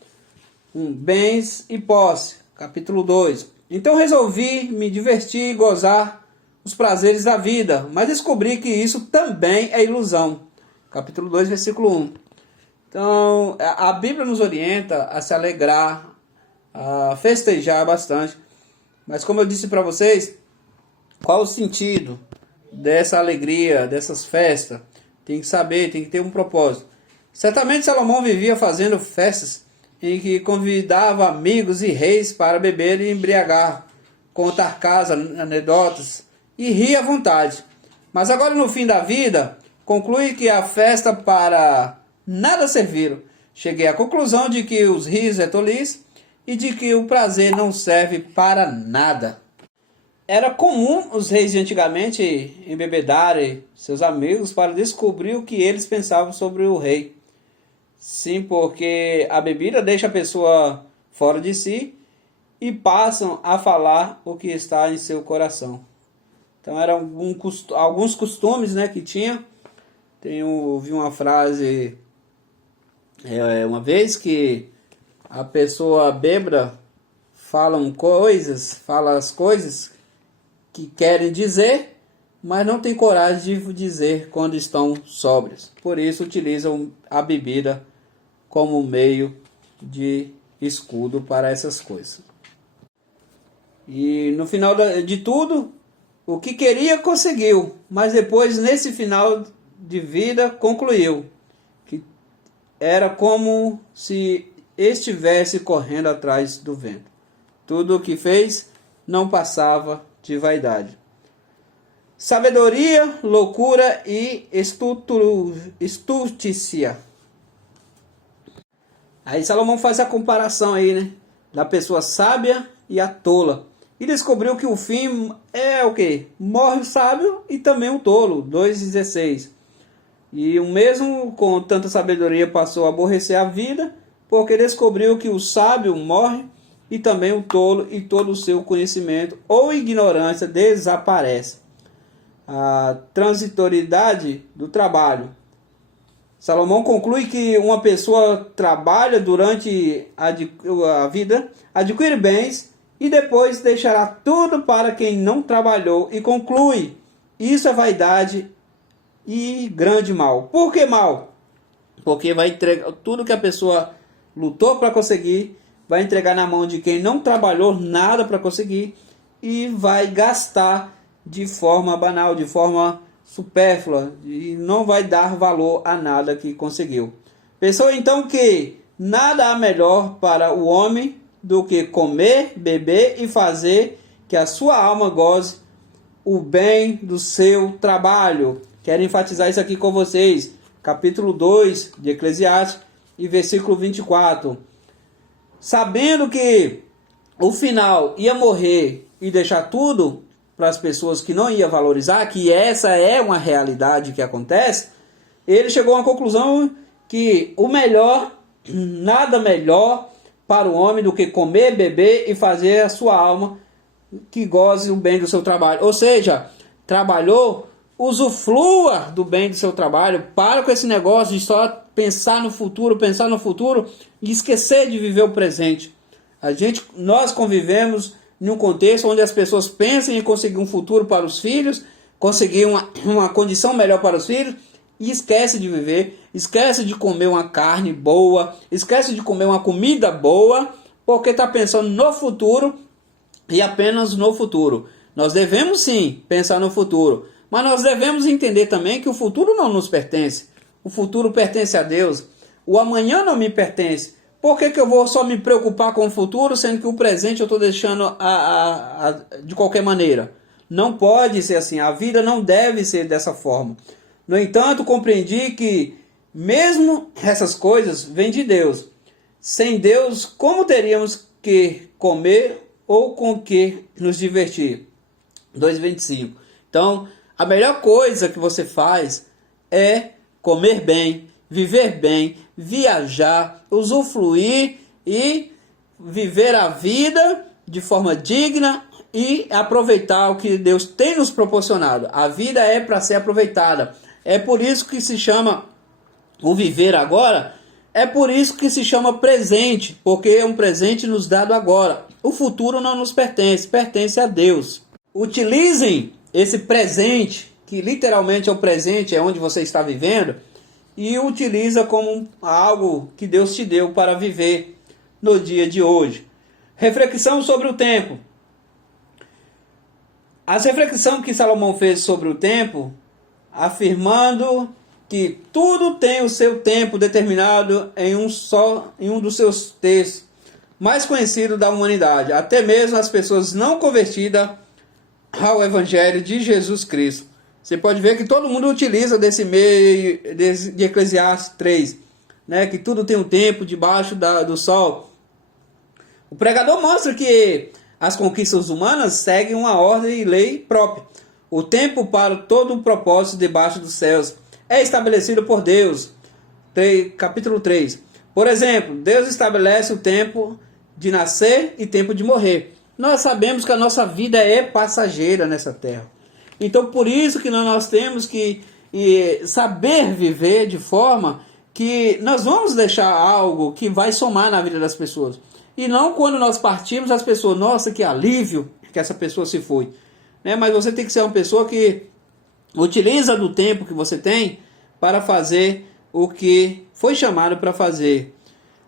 Bens e posse, capítulo 2. Então resolvi me divertir e gozar os prazeres da vida, mas descobri que isso também é ilusão. Capítulo 2, versículo 1. Então, a Bíblia nos orienta a se alegrar, a festejar bastante. Mas como eu disse para vocês, qual o sentido dessa alegria, dessas festas? Tem que saber, tem que ter um propósito. Certamente Salomão vivia fazendo festas em que convidava amigos e reis para beber e embriagar, contar casos, anedotas e rir à vontade. Mas agora no fim da vida, conclui que a festa para nada serviram. Cheguei à conclusão de que os risos é tolice e de que o prazer não serve para nada. Era comum os reis de antigamente embebedarem seus amigos para descobrir o que eles pensavam sobre o rei. Sim, porque a bebida deixa a pessoa fora de si e passam a falar o que está em seu coração. Então eram alguns costumes, né, que tinha. Ouvi uma frase uma vez que a pessoa bêbada fala as coisas que querem dizer, mas não tem coragem de dizer quando estão sóbrios. Por isso utilizam a bebida como meio de escudo para essas coisas. E no final de tudo, o que queria conseguiu, mas depois nesse final de vida concluiu que era como se estivesse correndo atrás do vento. Tudo o que fez não passava de vaidade. Sabedoria, loucura e estultícia. Aí Salomão faz a comparação aí, né, da pessoa sábia e a tola. E descobriu que o fim é o quê? Morre o sábio e também o tolo. 2,16. E o mesmo com tanta sabedoria passou a aborrecer a vida, porque descobriu que o sábio morre e também o tolo, e todo o seu conhecimento ou ignorância desaparece. A transitoriedade do trabalho. Salomão conclui que uma pessoa trabalha durante a vida, adquire bens e depois deixará tudo para quem não trabalhou, e conclui: isso é vaidade e grande mal. Por que mal? Porque vai entregar tudo que a pessoa lutou para conseguir, vai entregar na mão de quem não trabalhou nada para conseguir e vai gastar de forma banal, de forma supérflua, e não vai dar valor a nada que conseguiu. Pensou então que nada há melhor para o homem do que comer, beber e fazer que a sua alma goze o bem do seu trabalho. Quero enfatizar isso aqui com vocês. Capítulo 2 de Eclesiastes e versículo 24. Sabendo que o final ia morrer e deixar tudo para as pessoas que não ia valorizar, que essa é uma realidade que acontece, ele chegou a uma conclusão que o melhor, nada melhor para o homem do que comer, beber e fazer a sua alma que goze o bem do seu trabalho. Ou seja, trabalhou, usufrua do bem do seu trabalho. Para com esse negócio de só pensar no futuro e esquecer de viver o presente. Nós convivemos em um contexto onde as pessoas pensam em conseguir um futuro para os filhos, conseguir uma condição melhor para os filhos, e esquece de viver, esquece de comer uma carne boa, esquece de comer uma comida boa, porque está pensando no futuro e apenas no futuro. Nós devemos sim pensar no futuro, Mas nós devemos entender também que o futuro não nos pertence. O futuro pertence a Deus. O amanhã não me pertence. Por que eu vou só me preocupar com o futuro, sendo que o presente eu estou deixando de qualquer maneira? Não pode ser assim. A vida não deve ser dessa forma. No entanto, compreendi que mesmo essas coisas vêm de Deus. Sem Deus, como teríamos que comer ou com que nos divertir? 2,25. Então, a melhor coisa que você faz é comer bem, viver bem, viajar, usufruir e viver a vida de forma digna e aproveitar o que Deus tem nos proporcionado. A vida é para ser aproveitada. É por isso que se chama o viver agora, é por isso que se chama presente, porque é um presente nos dado agora. O futuro não nos pertence, pertence a Deus. Utilizem esse presente, que literalmente é o presente, é onde você está vivendo, e utiliza como algo que Deus te deu para viver no dia de hoje. Reflexão sobre o tempo. As reflexões que Salomão fez sobre o tempo, afirmando que tudo tem o seu tempo determinado em um dos seus textos mais conhecidos da humanidade, até mesmo as pessoas não convertidas ao Evangelho de Jesus Cristo. Você pode ver que todo mundo utiliza desse meio de Eclesiastes 3, né, que tudo tem um tempo debaixo do sol. O pregador mostra que as conquistas humanas seguem uma ordem e lei própria. O tempo para todo o propósito debaixo dos céus é estabelecido por Deus. Capítulo 3. Por exemplo, Deus estabelece o tempo de nascer e tempo de morrer. Nós sabemos que a nossa vida é passageira nessa terra. Então, por isso que nós temos que saber viver de forma que nós vamos deixar algo que vai somar na vida das pessoas. E não quando nós partimos, as pessoas, nossa, que alívio que essa pessoa se foi. Né? Mas você tem que ser uma pessoa que utiliza do tempo que você tem para fazer o que foi chamado para fazer.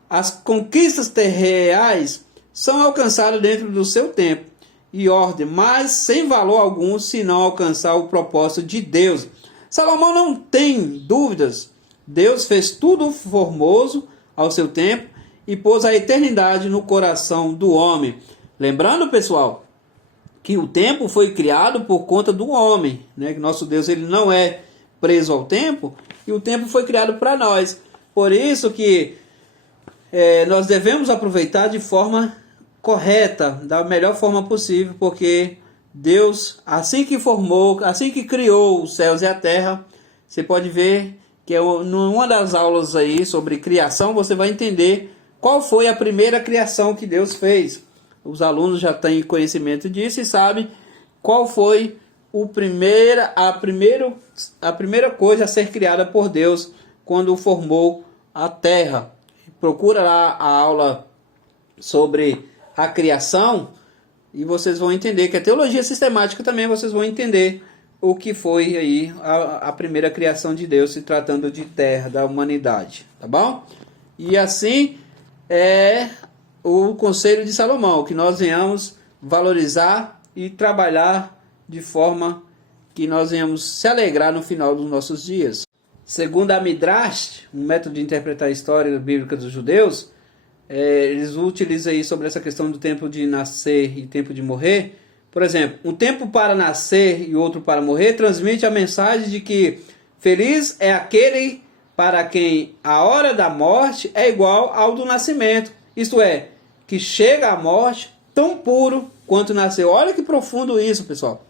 As conquistas reais são alcançadas dentro do seu tempo e ordem, mas sem valor algum se não alcançar o propósito de Deus. Salomão não tem dúvidas. Deus fez tudo formoso ao seu tempo e pôs a eternidade no coração do homem. Lembrando, pessoal, que o tempo foi criado por conta do homem, né? Que nosso Deus ele não é preso ao tempo e o tempo foi criado para nós. Por isso que nós devemos aproveitar de forma correta, da melhor forma possível, porque Deus, assim que formou, assim que criou os céus e a terra, você pode ver que numa das aulas aí sobre criação, você vai entender qual foi a primeira criação que Deus fez. Os alunos já têm conhecimento disso e sabem qual foi a primeira coisa a ser criada por Deus quando formou a terra. Procura lá a aula sobre a criação e vocês vão entender que a teologia sistemática também vocês vão entender o que foi aí a primeira criação de Deus se tratando de terra, da humanidade, tá bom? E assim é o conselho de Salomão, que nós venhamos valorizar e trabalhar de forma que nós venhamos se alegrar no final dos nossos dias. Segundo a Midrash, um método de interpretar a história bíblica dos judeus, eles utilizam aí sobre essa questão do tempo de nascer e tempo de morrer. Por exemplo, um tempo para nascer e outro para morrer transmite a mensagem de que feliz é aquele para quem a hora da morte é igual ao do nascimento. Isto é, que chega à morte tão puro quanto nasceu. Olha que profundo isso, pessoal.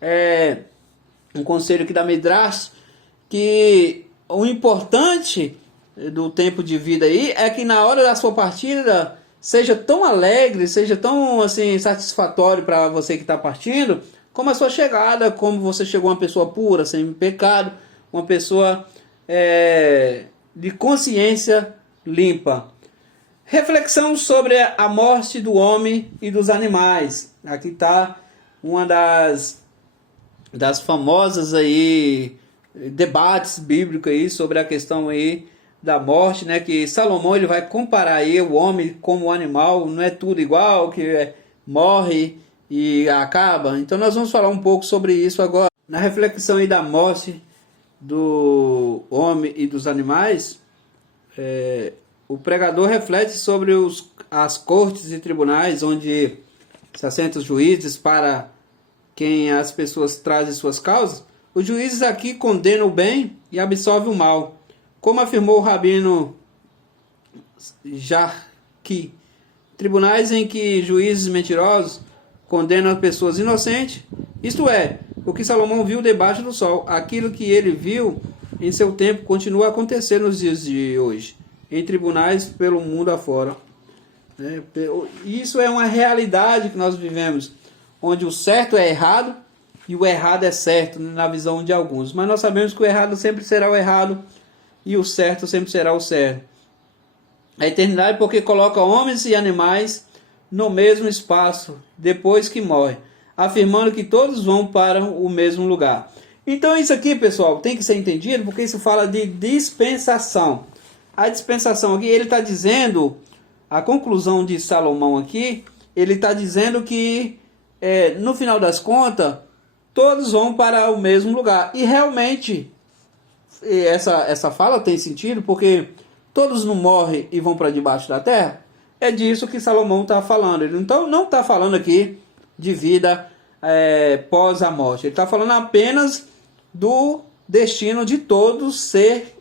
É um conselho aqui da Midrash, que o importante do tempo de vida aí é que na hora da sua partida seja tão alegre, seja tão assim satisfatório para você que está partindo, como a sua chegada, como você chegou uma pessoa pura, sem pecado, uma pessoa de consciência limpa. Reflexão sobre a morte do homem e dos animais. Aqui está uma das famosas aí debates bíblicos aí sobre a questão aí da morte, né? Que Salomão ele vai comparar aí o homem como o animal, não é tudo igual, que morre e acaba. Então nós vamos falar um pouco sobre isso agora. Na reflexão aí da morte do homem e dos animais, o pregador reflete sobre as cortes e tribunais onde se assentam os juízes para quem as pessoas trazem suas causas. Os juízes aqui condenam o bem e absolvem o mal, como afirmou o rabino Jarqui. Tribunais em que juízes mentirosos condenam pessoas inocentes, isto é, o que Salomão viu debaixo do sol. Aquilo que ele viu em seu tempo continua a acontecer nos dias de hoje, em tribunais pelo mundo afora. Isso é uma realidade que nós vivemos, onde o certo é errado e o errado é certo na visão de alguns. Mas nós sabemos que o errado sempre será o errado e o certo sempre será o certo. A eternidade porque coloca homens e animais no mesmo espaço depois que morre, afirmando que todos vão para o mesmo lugar. Então isso aqui, pessoal, tem que ser entendido porque isso fala de dispensação. A dispensação aqui, ele está dizendo, a conclusão de Salomão aqui, ele está dizendo que no final das contas, todos vão para o mesmo lugar. E realmente, essa fala tem sentido porque todos não morrem e vão para debaixo da terra. É disso que Salomão está falando. Ele então não está falando aqui de vida pós a morte. Ele está falando apenas do destino de todo ser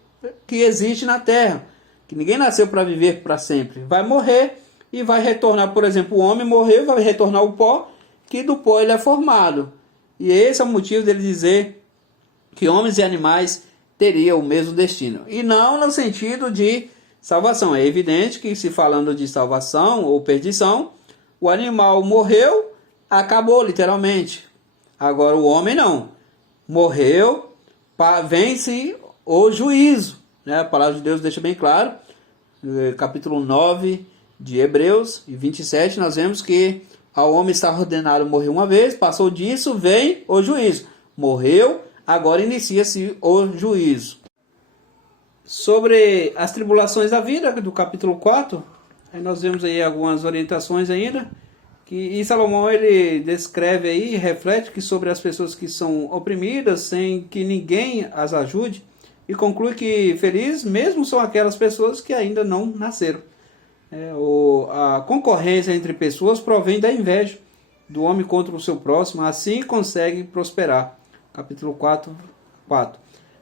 que existe na terra. Que ninguém nasceu para viver para sempre. Vai morrer e vai retornar. Por exemplo, o homem morreu e vai retornar ao pó, que do pó ele é formado. E esse é o motivo dele dizer que homens e animais teriam o mesmo destino. E não no sentido de salvação. É evidente que se falando de salvação ou perdição, o animal morreu, acabou literalmente. Agora o homem não. Morreu, vence o juízo. A palavra de Deus deixa bem claro. Capítulo 9 de Hebreus e 27, nós vemos que ao homem está ordenado morrer uma vez, passou disso, vem o juízo. Morreu, agora inicia-se o juízo. Sobre as tribulações da vida, do capítulo 4, aí nós vemos aí algumas orientações ainda, e Salomão ele descreve aí, reflete que sobre as pessoas que são oprimidas, sem que ninguém as ajude, e conclui que felizes mesmo são aquelas pessoas que ainda não nasceram. A concorrência entre pessoas provém da inveja do homem contra o seu próximo, assim consegue prosperar. Capítulo 4.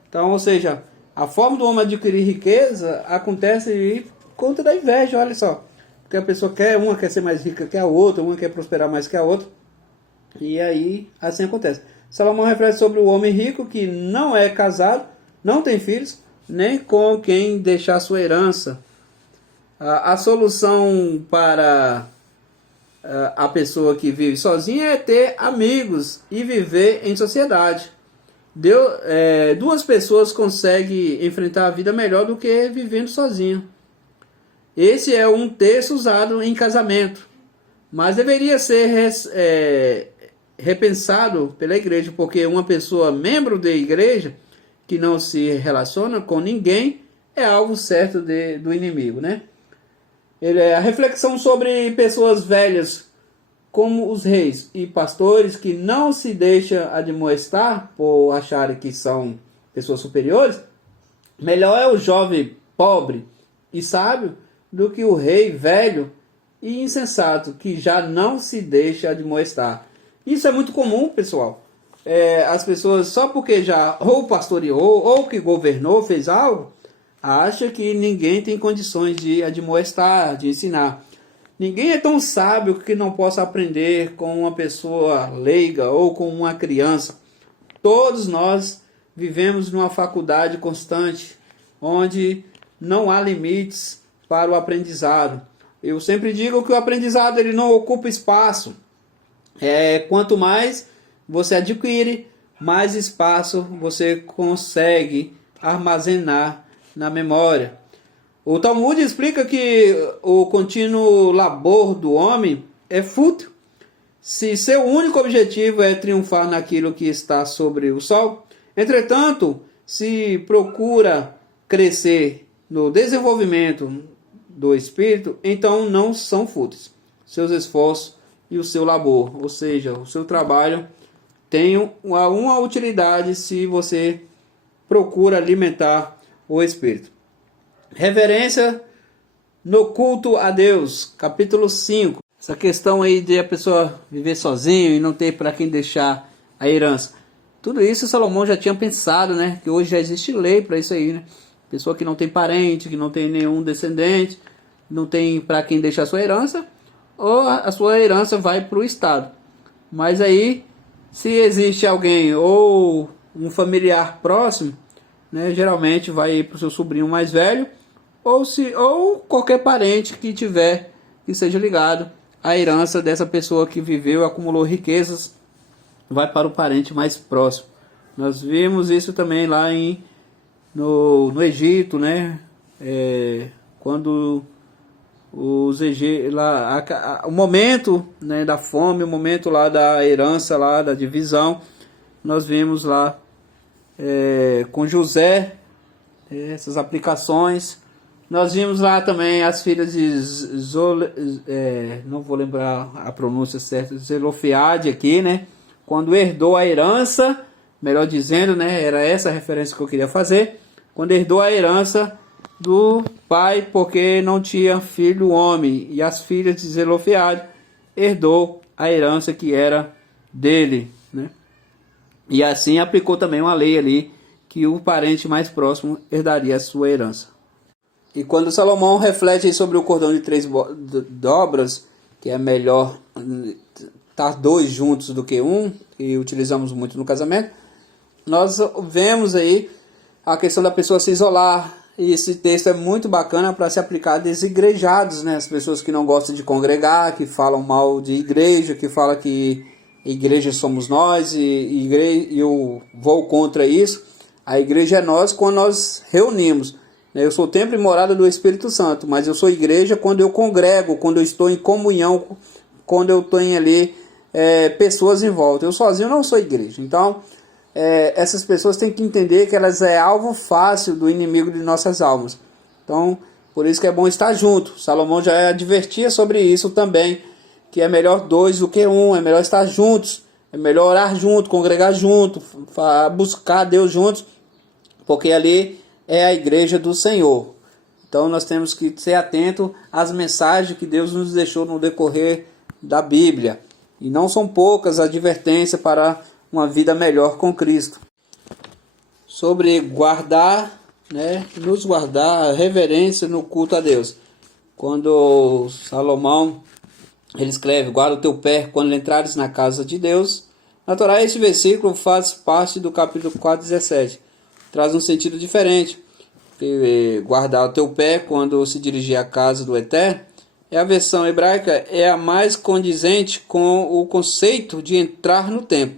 Então, ou seja, a forma do homem adquirir riqueza acontece por conta da inveja, olha só. Porque a pessoa uma quer ser mais rica que a outra, uma quer prosperar mais que a outra. E aí, assim acontece. Salomão reflete sobre o homem rico que não é casado, não tem filhos, nem com quem deixar sua herança. A solução para a pessoa que vive sozinha é ter amigos e viver em sociedade. Duas pessoas conseguem enfrentar a vida melhor do que vivendo sozinho. Esse é um texto usado em casamento, mas deveria ser repensado pela igreja, porque uma pessoa membro da igreja que não se relaciona com ninguém é alvo certo do inimigo, né? A reflexão sobre pessoas velhas como os reis e pastores que não se deixam admoestar por acharem que são pessoas superiores. Melhor é o jovem pobre e sábio do que o rei velho e insensato que já não se deixa admoestar. Isso é muito comum, pessoal. As pessoas, só porque já ou pastoreou ou que governou, fez algo, acha que ninguém tem condições de admoestar, de ensinar. Ninguém é tão sábio que não possa aprender com uma pessoa leiga ou com uma criança. Todos nós vivemos numa faculdade constante, onde não há limites para o aprendizado. Eu sempre digo que o aprendizado ele não ocupa espaço. Quanto mais você adquire, mais espaço você consegue armazenar na memória. O Talmud explica que o contínuo labor do homem é fútil se seu único objetivo é triunfar naquilo que está sobre o sol. Entretanto, se procura crescer no desenvolvimento do espírito, então não são fúteis seus esforços e o seu labor, ou seja, o seu trabalho tem uma utilidade se você procura alimentar o espírito. Reverência no culto a Deus, capítulo 5. Essa questão aí de a pessoa viver sozinho e não ter para quem deixar a herança. Tudo isso Salomão já tinha pensado, né? Que hoje já existe lei para isso aí, né? Pessoa que não tem parente, que não tem nenhum descendente, não tem para quem deixar a sua herança, ou a sua herança vai para o Estado. Mas aí, se existe alguém ou um familiar próximo, né? Geralmente vai para o seu sobrinho mais velho, ou qualquer parente que tiver, que seja ligado à herança dessa pessoa que viveu e acumulou riquezas, vai para o parente mais próximo. Nós vimos isso também lá no Egito, né? Quando os o momento, né, da fome, o momento lá da herança, lá da divisão, nós vimos lá com José, essas aplicações. Nós vimos lá também as filhas de não vou lembrar a pronúncia certa, Zelofeade aqui, né? Quando herdou a herança, melhor dizendo, né? Era essa a referência que eu queria fazer. Quando herdou a herança do pai, porque não tinha filho homem. E as filhas de Zelofeade herdou a herança que era dele, né? E assim aplicou também uma lei ali, que o parente mais próximo herdaria a sua herança. E quando Salomão reflete sobre o cordão de 3 dobras, que é melhor estar 2 juntos do que um, que utilizamos muito no casamento, nós vemos aí a questão da pessoa se isolar. E esse texto é muito bacana para se aplicar a desigrejados, né? As pessoas que não gostam de congregar, que falam mal de igreja, que falam que igreja somos nós, e eu vou contra isso. A igreja é nós quando nós reunimos. Eu sou templo e morada do Espírito Santo, mas eu sou igreja quando eu congrego, quando eu estou em comunhão, quando eu tenho ali pessoas em volta. Eu sozinho não sou igreja. Então, essas pessoas têm que entender que elas é alvo fácil do inimigo de nossas almas. Então, por isso que é bom estar junto. Salomão já advertia sobre isso também, que é melhor 2 do que 1, é melhor estar juntos, é melhor orar junto, congregar junto, buscar Deus juntos, porque ali é a igreja do Senhor. Então nós temos que ser atentos às mensagens que Deus nos deixou no decorrer da Bíblia. E não são poucas advertências para uma vida melhor com Cristo. Sobre guardar, né, nos guardar, a reverência no culto a Deus. Quando Salomão ele escreve: guarda o teu pé quando entrares na casa de Deus. Na Torá, esse versículo faz parte do capítulo 4:17. Traz um sentido diferente. Guardar o teu pé quando se dirigir à casa do Eterno, a versão hebraica é a mais condizente com o conceito de entrar no templo,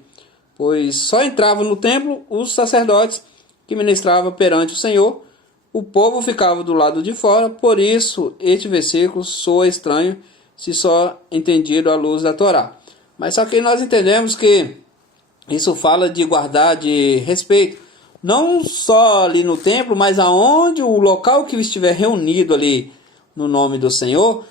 pois só entravam no templo os sacerdotes que ministravam perante o Senhor. O povo ficava do lado de fora. Por isso este versículo soa estranho se só entendido à luz da Torá. Mas só que nós entendemos que isso fala de guardar, de respeito, não só ali no templo, mas aonde o local que estiver reunido ali no nome do Senhor,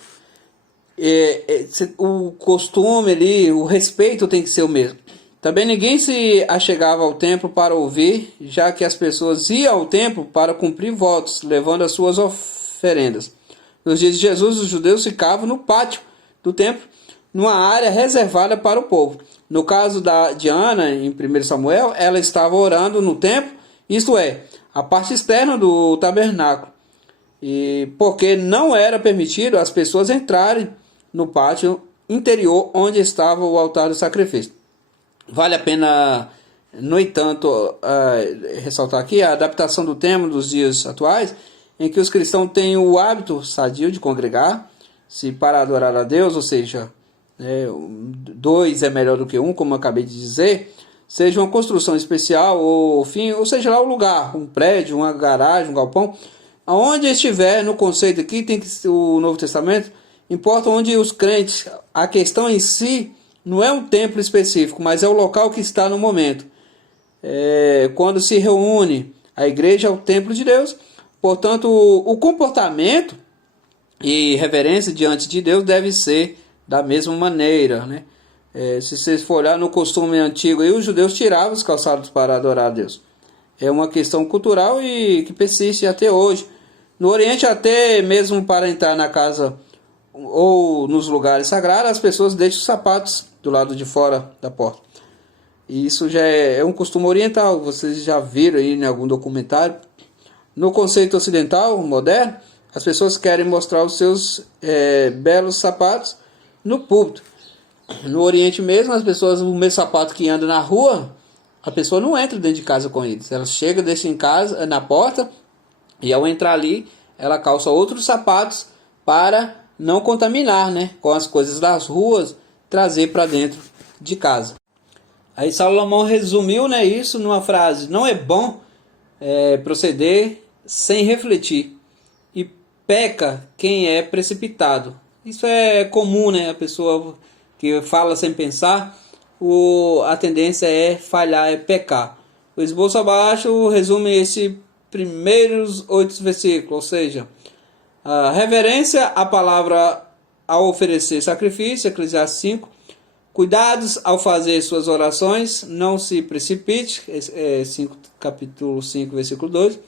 o costume ali, o respeito tem que ser o mesmo. Também ninguém se achegava ao templo para ouvir, já que as pessoas iam ao templo para cumprir votos, levando as suas oferendas. Nos dias de Jesus, os judeus ficavam no pátio do templo, numa área reservada para o povo. No caso de Ana, em 1 Samuel, ela estava orando no templo, isto é, a parte externa do tabernáculo, e porque não era permitido as pessoas entrarem no pátio interior onde estava o altar do sacrifício. Vale a pena, no entanto, ressaltar aqui a adaptação do tema dos dias atuais, em que os cristãos têm o hábito sadio de congregar, se para adorar a Deus, ou seja, 2 é melhor do que 1, como eu acabei de dizer, seja uma construção especial, ou seja lá o lugar, um prédio, uma garagem, um galpão, aonde estiver no conceito aqui, tem que ser o Novo Testamento, importa onde os crentes, a questão em si não é um templo específico, mas é o local que está no momento. Quando se reúne, a igreja é o templo de Deus, portanto o comportamento e reverência diante de Deus deve ser da mesma maneira, né? Se vocês for olhar no costume antigo, aí, os judeus tiravam os calçados para adorar a Deus. É uma questão cultural e que persiste até hoje. No Oriente, até mesmo para entrar na casa ou nos lugares sagrados, as pessoas deixam os sapatos do lado de fora da porta. E isso já é um costume oriental, vocês já viram aí em algum documentário. No conceito ocidental, moderno, as pessoas querem mostrar os seus belos sapatos no púlpito. No Oriente mesmo, as pessoas, o mesmo sapato que anda na rua, a pessoa não entra dentro de casa com eles. Ela chega, deixa em casa, na porta, e ao entrar ali, ela calça outros sapatos para não contaminar, né, com as coisas das ruas, trazer para dentro de casa. Aí Salomão resumiu, né, isso numa frase: não é bom proceder sem refletir, e peca quem é precipitado. Isso é comum, né, a pessoa que fala sem pensar, a tendência é falhar, é pecar. O esboço abaixo resume esses primeiros 8 versículos, ou seja, a reverência à palavra ao oferecer sacrifício, Eclesiastes 5. Cuidados ao fazer suas orações, não se precipite, capítulo 5, versículo 2.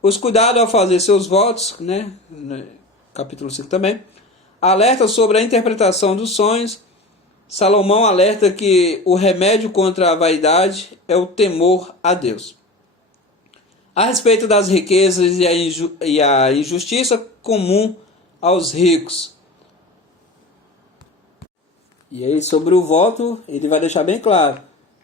Os cuidados ao fazer seus votos, né? Capítulo 5 também. Alerta sobre a interpretação dos sonhos. Salomão alerta que o remédio contra a vaidade é o temor a Deus. A respeito das riquezas e a injustiça comum aos ricos. E aí sobre o voto, ele vai deixar bem claro.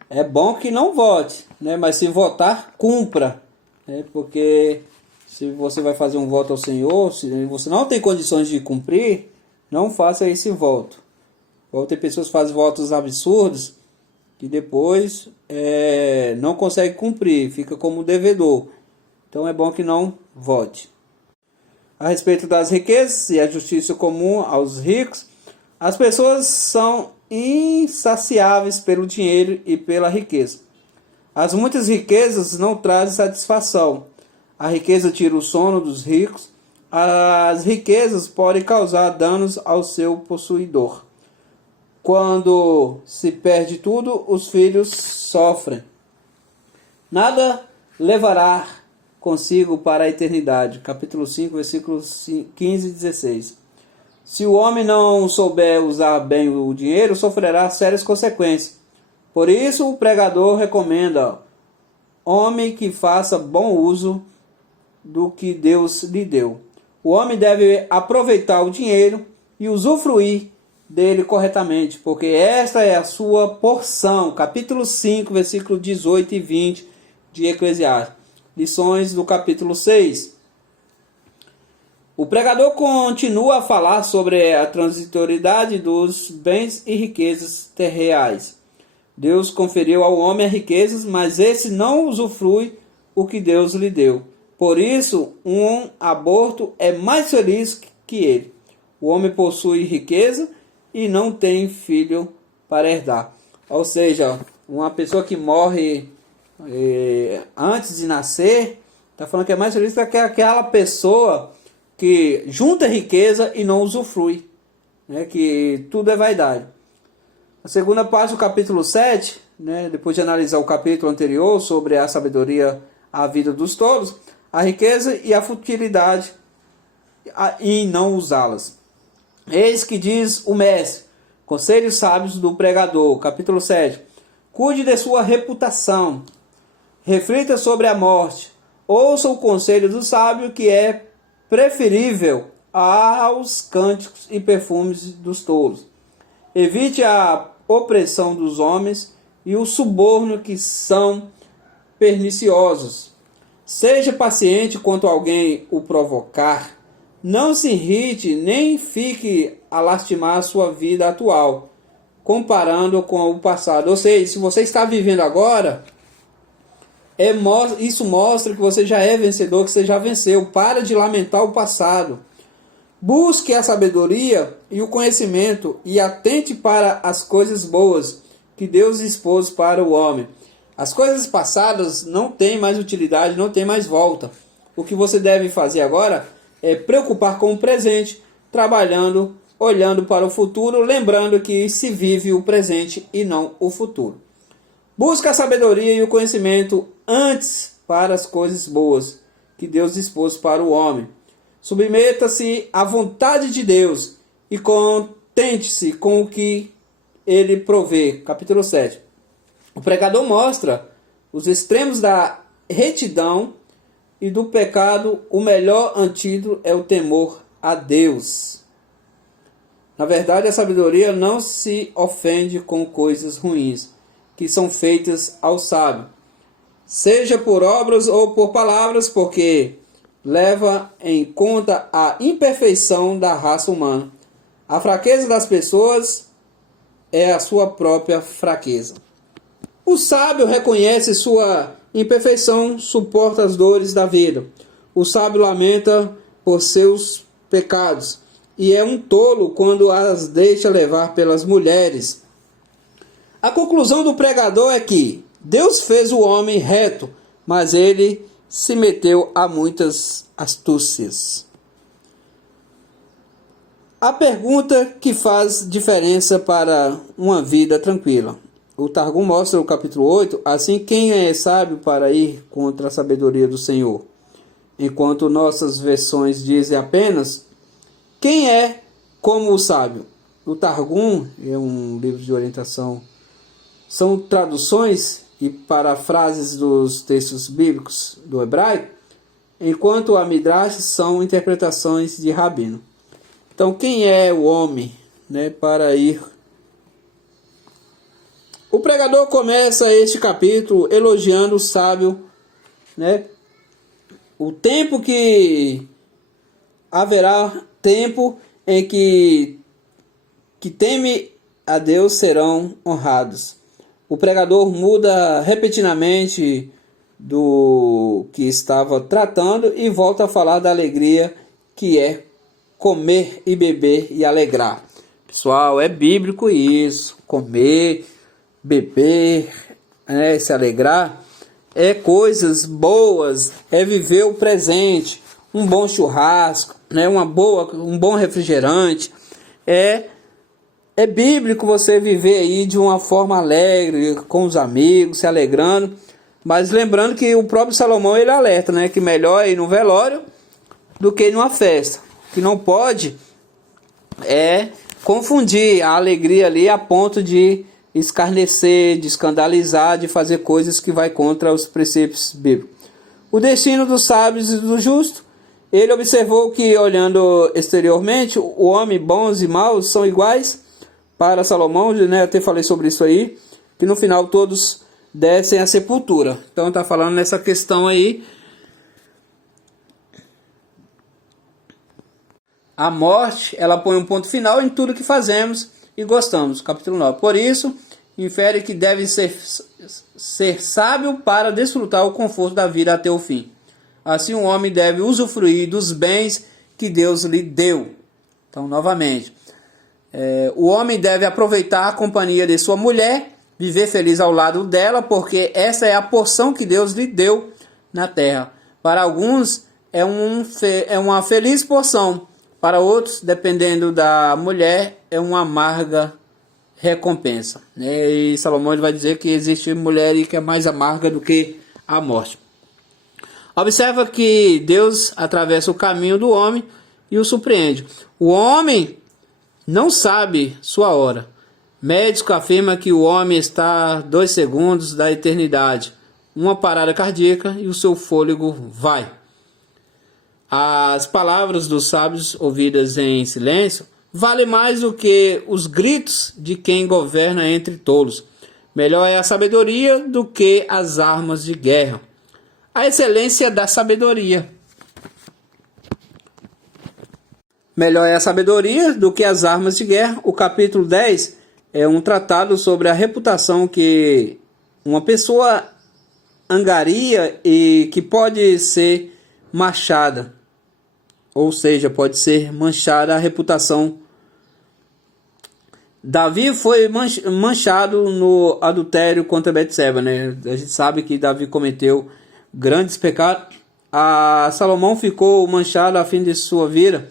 É bom que não vote, né? Mas se votar, cumpra. Né? Porque se você vai fazer um voto ao Senhor, se você não tem condições de cumprir, não faça esse voto. Ou tem pessoas que fazem votos absurdos que depois não consegue cumprir, fica como devedor. Então é bom que não vote. A respeito das riquezas e a justiça comum aos ricos, as pessoas são insaciáveis pelo dinheiro e pela riqueza. As muitas riquezas não trazem satisfação. A riqueza tira o sono dos ricos. As riquezas podem causar danos ao seu possuidor. Quando se perde tudo, os filhos sofrem. Nada levará consigo para a eternidade. Capítulo 5, versículos 15 e 16. Se o homem não souber usar bem o dinheiro, sofrerá sérias consequências. Por isso, o pregador recomenda: homem que faça bom uso do que Deus lhe deu. O homem deve aproveitar o dinheiro e usufruir dele corretamente, porque esta é a sua porção. Capítulo 5, versículo 18 e 20 de Eclesiastes. Lições do capítulo 6. O pregador continua a falar sobre a transitoriedade dos bens e riquezas terreais. Deus conferiu ao homem as riquezas, mas esse não usufrui o que Deus lhe deu. Por isso, um aborto é mais feliz que ele. O homem possui riqueza e não tem filho para herdar. Ou seja, uma pessoa que morre antes de nascer, está falando que é mais feliz do que aquela pessoa que junta riqueza e não usufrui, né? Que tudo é vaidade. A segunda parte do capítulo 7, né? Depois de analisar o capítulo anterior sobre a sabedoria, a vida dos tolos, a riqueza e a futilidade em não usá-las. Eis que diz o mestre, conselhos sábios do pregador, capítulo 7. Cuide de sua reputação, reflita sobre a morte, ouça o conselho do sábio, que é preferível aos cânticos e perfumes dos tolos. Evite a opressão dos homens e o suborno, que são perniciosos. Seja paciente quando alguém o provocar. Não se irrite, nem fique a lastimar a sua vida atual, comparando com o passado. Ou seja, se você está vivendo agora, isso mostra que você já é vencedor, que você já venceu. Para de lamentar o passado. Busque a sabedoria e o conhecimento e atente para as coisas boas que Deus expôs para o homem. As coisas passadas não têm mais utilidade, não têm mais volta. O que você deve fazer agora é preocupar com o presente, trabalhando olhando para o futuro, lembrando que se vive o presente e não o futuro. Busca a sabedoria e o conhecimento antes para as coisas boas que Deus dispôs para o homem. Submeta-se à vontade de Deus e contente-se com o que ele provê. Capítulo 7. O pregador mostra os extremos da retidão e do pecado. O melhor antídoto é o temor a Deus. Na verdade, a sabedoria não se ofende com coisas ruins que são feitas ao sábio, seja por obras ou por palavras, porque leva em conta a imperfeição da raça humana. A fraqueza das pessoas é a sua própria fraqueza. O sábio reconhece sua imperfeição, suporta as dores da vida. O sábio lamenta por seus pecados e é um tolo quando as deixa levar pelas mulheres. A conclusão do pregador é que Deus fez o homem reto, mas ele se meteu a muitas astúcias. A pergunta que faz diferença para uma vida tranquila. O Targum mostra no capítulo 8, assim, quem é sábio para ir contra a sabedoria do Senhor? Enquanto nossas versões dizem apenas, quem é como o sábio? O Targum é um livro de orientação. São traduções e parafrases dos textos bíblicos do hebraico, enquanto a Midrash são interpretações de Rabino. Então, quem é o homem, para ir? O pregador começa este capítulo elogiando o sábio, o tempo que haverá tempo em que teme a Deus serão honrados. O pregador muda repetidamente do que estava tratando e volta a falar da alegria que é comer e beber e alegrar. Pessoal, é bíblico isso. Comer, beber, se alegrar, é coisas boas, é viver o presente. Um bom churrasco, um bom refrigerante. É bíblico você viver aí de uma forma alegre, com os amigos, se alegrando. Mas lembrando que o próprio Salomão ele alerta, que melhor é ir no velório do que ir numa festa. Que não pode confundir a alegria ali a ponto de escarnecer, de escandalizar, de fazer coisas que vai contra os preceitos bíblicos. O destino dos sábios e do justo. Ele observou que, olhando exteriormente, o homem, bons e maus, são iguais. Para Salomão, eu até falei sobre isso aí, que no final todos descem à sepultura. Então está falando nessa questão aí. A morte, ela põe um ponto final em tudo que fazemos e gostamos. Capítulo 9. Por isso, infere que deve ser sábio para desfrutar o conforto da vida até o fim. Assim, o homem deve usufruir dos bens que Deus lhe deu. Então, novamente, o homem deve aproveitar a companhia de sua mulher, viver feliz ao lado dela, porque essa é a porção que Deus lhe deu na terra. Para alguns, é uma feliz porção. Para outros, dependendo da mulher, é uma amarga recompensa. E Salomão ele vai dizer que existe mulher que é mais amarga do que a morte. Observa que Deus atravessa o caminho do homem e o surpreende. O homem não sabe sua hora. Médico afirma que o homem está a 2 segundos da eternidade. Uma parada cardíaca e o seu fôlego vai. As palavras dos sábios ouvidas em silêncio valem mais do que os gritos de quem governa entre tolos. Melhor é a sabedoria do que as armas de guerra. A excelência da sabedoria. Melhor é a sabedoria do que as armas de guerra. O capítulo 10 é um tratado sobre a reputação que uma pessoa angaria e que pode ser manchada. Ou seja, pode ser manchada a reputação. Davi foi manchado no adultério contra Betseba, A gente sabe que Davi cometeu grandes pecados. A Salomão ficou manchado a fim de sua vida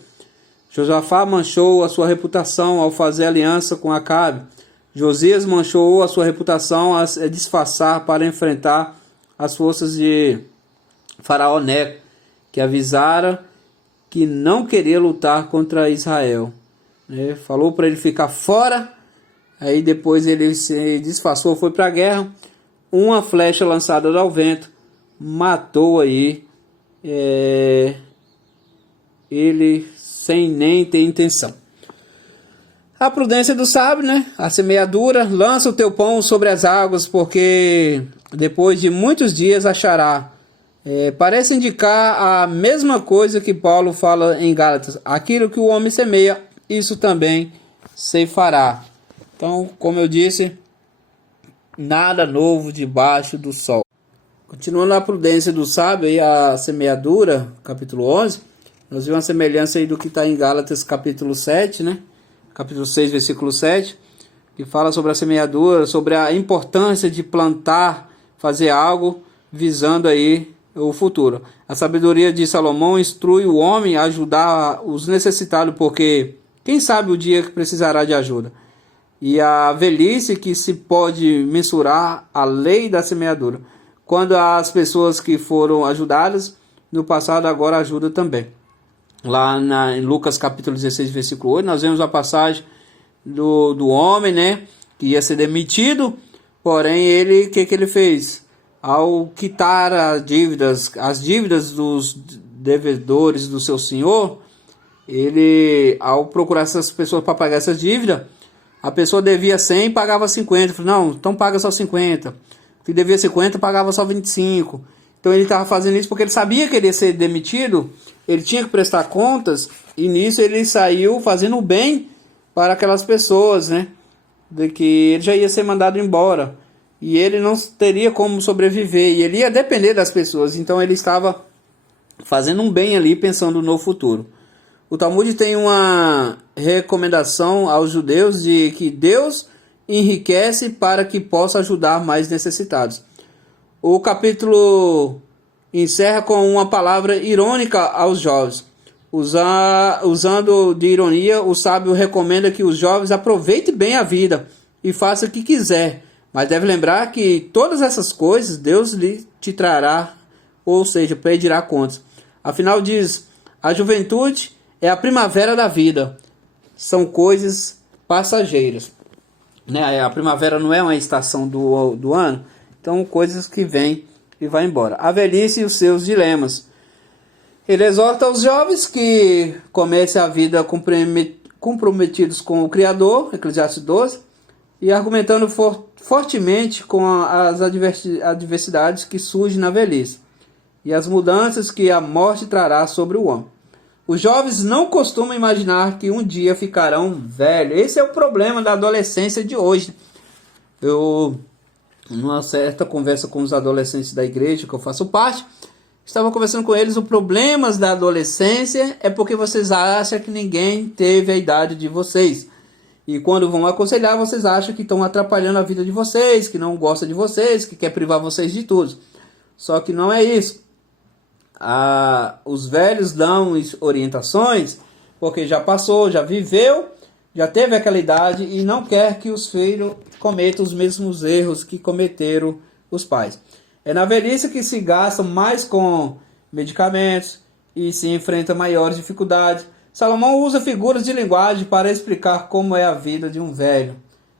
Josafá manchou a sua reputação ao fazer aliança com Acabe. Josias manchou a sua reputação a disfarçar para enfrentar as forças de Faraó Neco, que avisara que não queria lutar contra Israel. Falou para ele ficar fora, aí depois ele se disfarçou, foi para a guerra. Uma flecha lançada ao vento matou aí ele sem nem ter intenção. A prudência do sábio, a semeadura: lança o teu pão sobre as águas, porque depois de muitos dias achará. Parece indicar a mesma coisa que Paulo fala em Gálatas: aquilo que o homem semeia, isso também ceifará. Então, como eu disse, nada novo debaixo do sol. Continuando a prudência do sábio e a semeadura, capítulo 11, nós vemos uma semelhança aí do que está em Gálatas capítulo 7, capítulo 6, versículo 7, que fala sobre a semeadura, sobre a importância de plantar, fazer algo visando aí o futuro. A sabedoria de Salomão instrui o homem a ajudar os necessitados, porque quem sabe o dia que precisará de ajuda. E a velhice que se pode mensurar a lei da semeadura, quando as pessoas que foram ajudadas no passado agora ajudam também. Lá em Lucas capítulo 16, versículo 8, nós vemos a passagem do homem, que ia ser demitido, porém ele, o que ele fez? Ao quitar as dívidas dos devedores do seu senhor, ele, ao procurar essas pessoas para pagar essas dívidas, a pessoa devia 100 e pagava 50. Falei, não, então paga só 50. Se devia 50, pagava só 25. Então ele estava fazendo isso porque ele sabia que ele ia ser demitido, ele tinha que prestar contas, e nisso ele saiu fazendo o bem para aquelas pessoas, de que ele já ia ser mandado embora, e ele não teria como sobreviver, e ele ia depender das pessoas, então ele estava fazendo um bem ali, pensando no futuro. O Talmud tem uma recomendação aos judeus de que Deus enriquece para que possa ajudar mais necessitados. O capítulo encerra com uma palavra irônica aos jovens. Usando de ironia, o sábio recomenda que os jovens aproveitem bem a vida e façam o que quiser, mas deve lembrar que todas essas coisas Deus te trará, ou seja, pedirá contas. Afinal diz, a juventude é a primavera da vida, são coisas passageiras. A primavera não é uma estação do ano, então coisas que vêm e vai embora. A velhice e os seus dilemas. Ele exorta os jovens que comecem a vida comprometidos com o Criador, Eclesiastes 12, e argumentando fortemente com as adversidades que surgem na velhice e as mudanças que a morte trará sobre o homem. Os jovens não costumam imaginar que um dia ficarão velhos. Esse é o problema da adolescência de hoje. Eu, numa certa conversa com os adolescentes da igreja que eu faço parte, estava conversando com eles. O problema da adolescência é porque vocês acham que ninguém teve a idade de vocês. E quando vão aconselhar, vocês acham que estão atrapalhando a vida de vocês, que não gostam de vocês, que quer privar vocês de tudo. Só que não é isso. Os velhos dão orientações porque já passou, já viveu, já teve aquela idade e não quer que os filhos cometam os mesmos erros que cometeram os pais. É na velhice que se gasta mais com medicamentos e se enfrenta maiores dificuldades. Salomão usa figuras de linguagem para explicar como é a vida de um velho.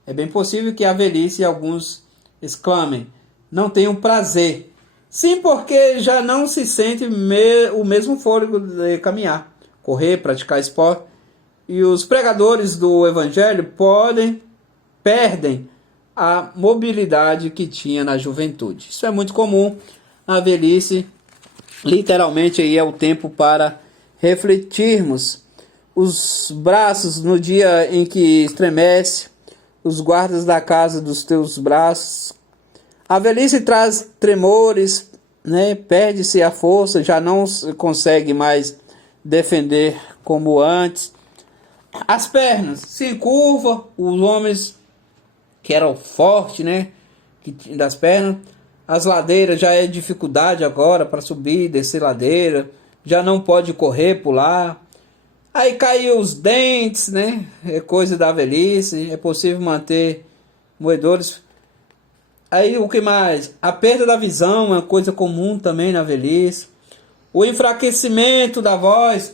É bem possível que a velhice, alguns exclamem, não tenham prazer. Sim, porque já não se sente o mesmo fôlego de caminhar, correr, praticar esporte. E os pregadores do evangelho perdem a mobilidade que tinha na juventude. Isso é muito comum. A velhice, literalmente, aí é o tempo para refletirmos. Os braços no dia em que estremece, os guardas da casa dos teus braços. A velhice traz tremores, perde-se a força, já não consegue mais defender como antes. As pernas se encurvam, os homens que eram fortes, das pernas. As ladeiras já é dificuldade agora para subir, descer ladeira, já não pode correr, pular. Aí caiu os dentes, né? É coisa da velhice. É possível manter moedores. Aí o que mais? A perda da visão é uma coisa comum também na velhice. O enfraquecimento da voz,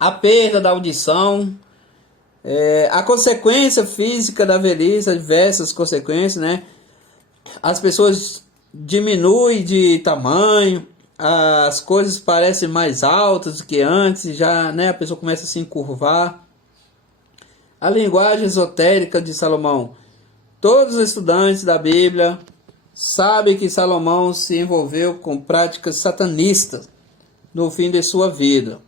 a perda da audição, a consequência física da velhice, diversas consequências, né? As pessoas diminuem de tamanho, as coisas parecem mais altas do que antes, já, né? A pessoa começa a se encurvar. A linguagem esotérica de Salomão. Todos os estudantes da Bíblia sabem que Salomão se envolveu com práticas satanistas no fim de sua vida.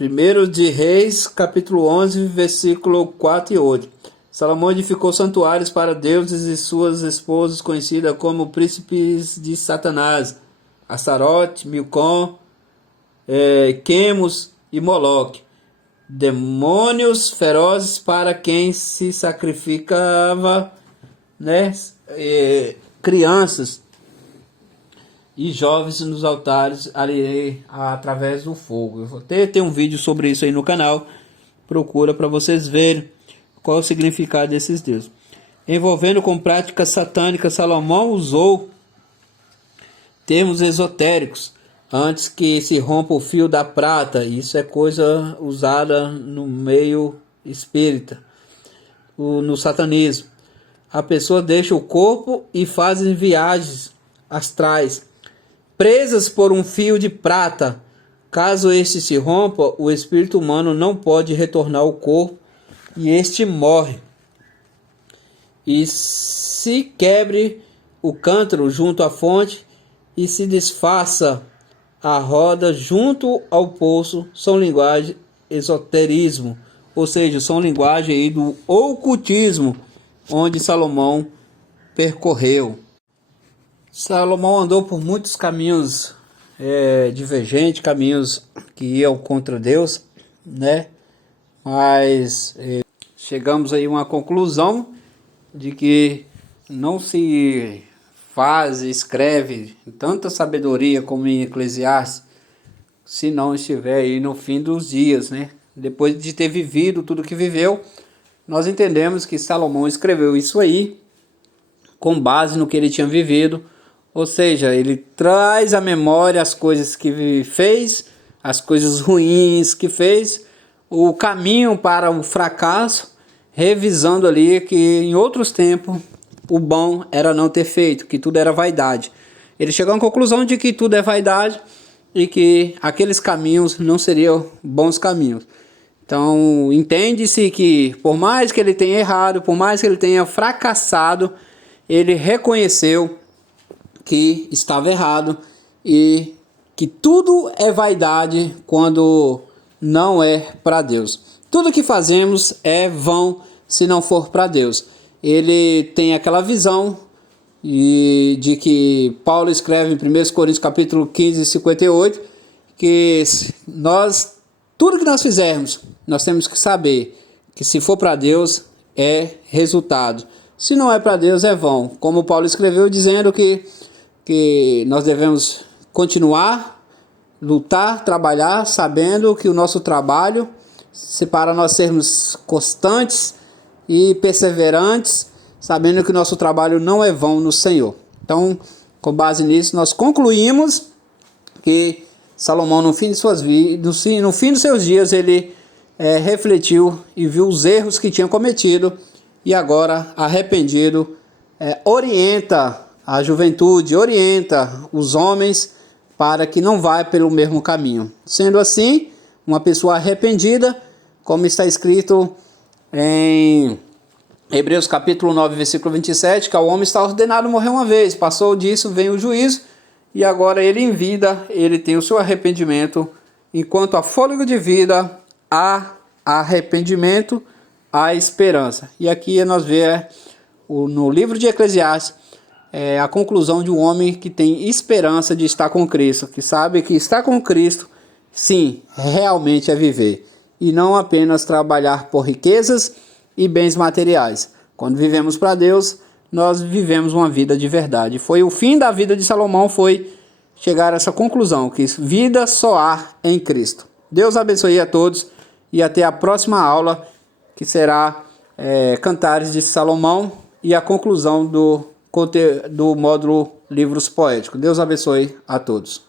1 de Reis, capítulo 11, versículo 4 e 8. Salomão edificou santuários para deuses e suas esposas, conhecidas como príncipes de Satanás, Astarote, Milcom, Quemos e Moloque, demônios ferozes para quem se sacrificava, né, crianças e jovens nos altares ali através do fogo. Eu vou ter um vídeo sobre isso aí no canal, procura para vocês verem qual é o significado desses deuses. Envolvendo com práticas satânicas, Salomão usou termos esotéricos antes que se rompa o fio da prata. Isso é coisa usada no meio espírita, no satanismo. A pessoa deixa o corpo e fazem viagens astrais, presas por um fio de prata. Caso este se rompa, o espírito humano não pode retornar ao corpo e este morre. E se quebre o cântaro junto à fonte e se desfaça a roda junto ao poço, são linguagem esoterismo, ou seja, são linguagem aí do ocultismo, onde Salomão percorreu. Salomão andou por muitos caminhos divergentes, caminhos que iam contra Deus, né? Mas chegamos aí a uma conclusão de que não se escreve tanta sabedoria como em Eclesiastes, se não estiver aí no fim dos dias, né? Depois de ter vivido tudo que viveu, nós entendemos que Salomão escreveu isso aí com base no que ele tinha vivido, ou seja, ele traz à memória as coisas que fez, as coisas ruins que fez, o caminho para o fracasso, revisando ali que em outros tempos o bom era não ter feito, que tudo era vaidade. Ele chegou à conclusão de que tudo é vaidade e que aqueles caminhos não seriam bons caminhos. Então, entende-se que por mais que ele tenha errado, por mais que ele tenha fracassado, ele reconheceu que estava errado e que tudo é vaidade quando não é para Deus. Tudo que fazemos é vão se não for para Deus. Ele tem aquela visão de que Paulo escreve em 1 Coríntios capítulo 15, 58, que tudo que nós fizermos, nós temos que saber que se for para Deus é resultado. Se não é para Deus é vão. Como Paulo escreveu dizendo que nós devemos continuar, lutar, trabalhar, sabendo que o nosso trabalho, para nós sermos constantes e perseverantes, sabendo que o nosso trabalho não é vão no Senhor. Então, com base nisso, nós concluímos que Salomão, no fim dos seus dias, ele refletiu e viu os erros que tinha cometido e agora, arrependido, orienta a juventude, orienta os homens para que não vá pelo mesmo caminho. Sendo assim, uma pessoa arrependida, como está escrito em Hebreus capítulo 9, versículo 27, que ao homem está ordenado morrer uma vez, passou disso, vem o juízo, e agora ele em vida, ele tem o seu arrependimento, enquanto há fôlego de vida, há arrependimento, há esperança. E aqui nós vemos no livro de Eclesiastes, a conclusão de um homem que tem esperança de estar com Cristo, que sabe que estar com Cristo, sim, realmente é viver, e não apenas trabalhar por riquezas e bens materiais. Quando vivemos para Deus, nós vivemos uma vida de verdade. Foi o fim da vida de Salomão, foi chegar a essa conclusão, que vida só há em Cristo. Deus abençoe a todos e até a próxima aula, que será Cantares de Salomão e a conclusão do módulo Livros Poéticos. Deus abençoe a todos.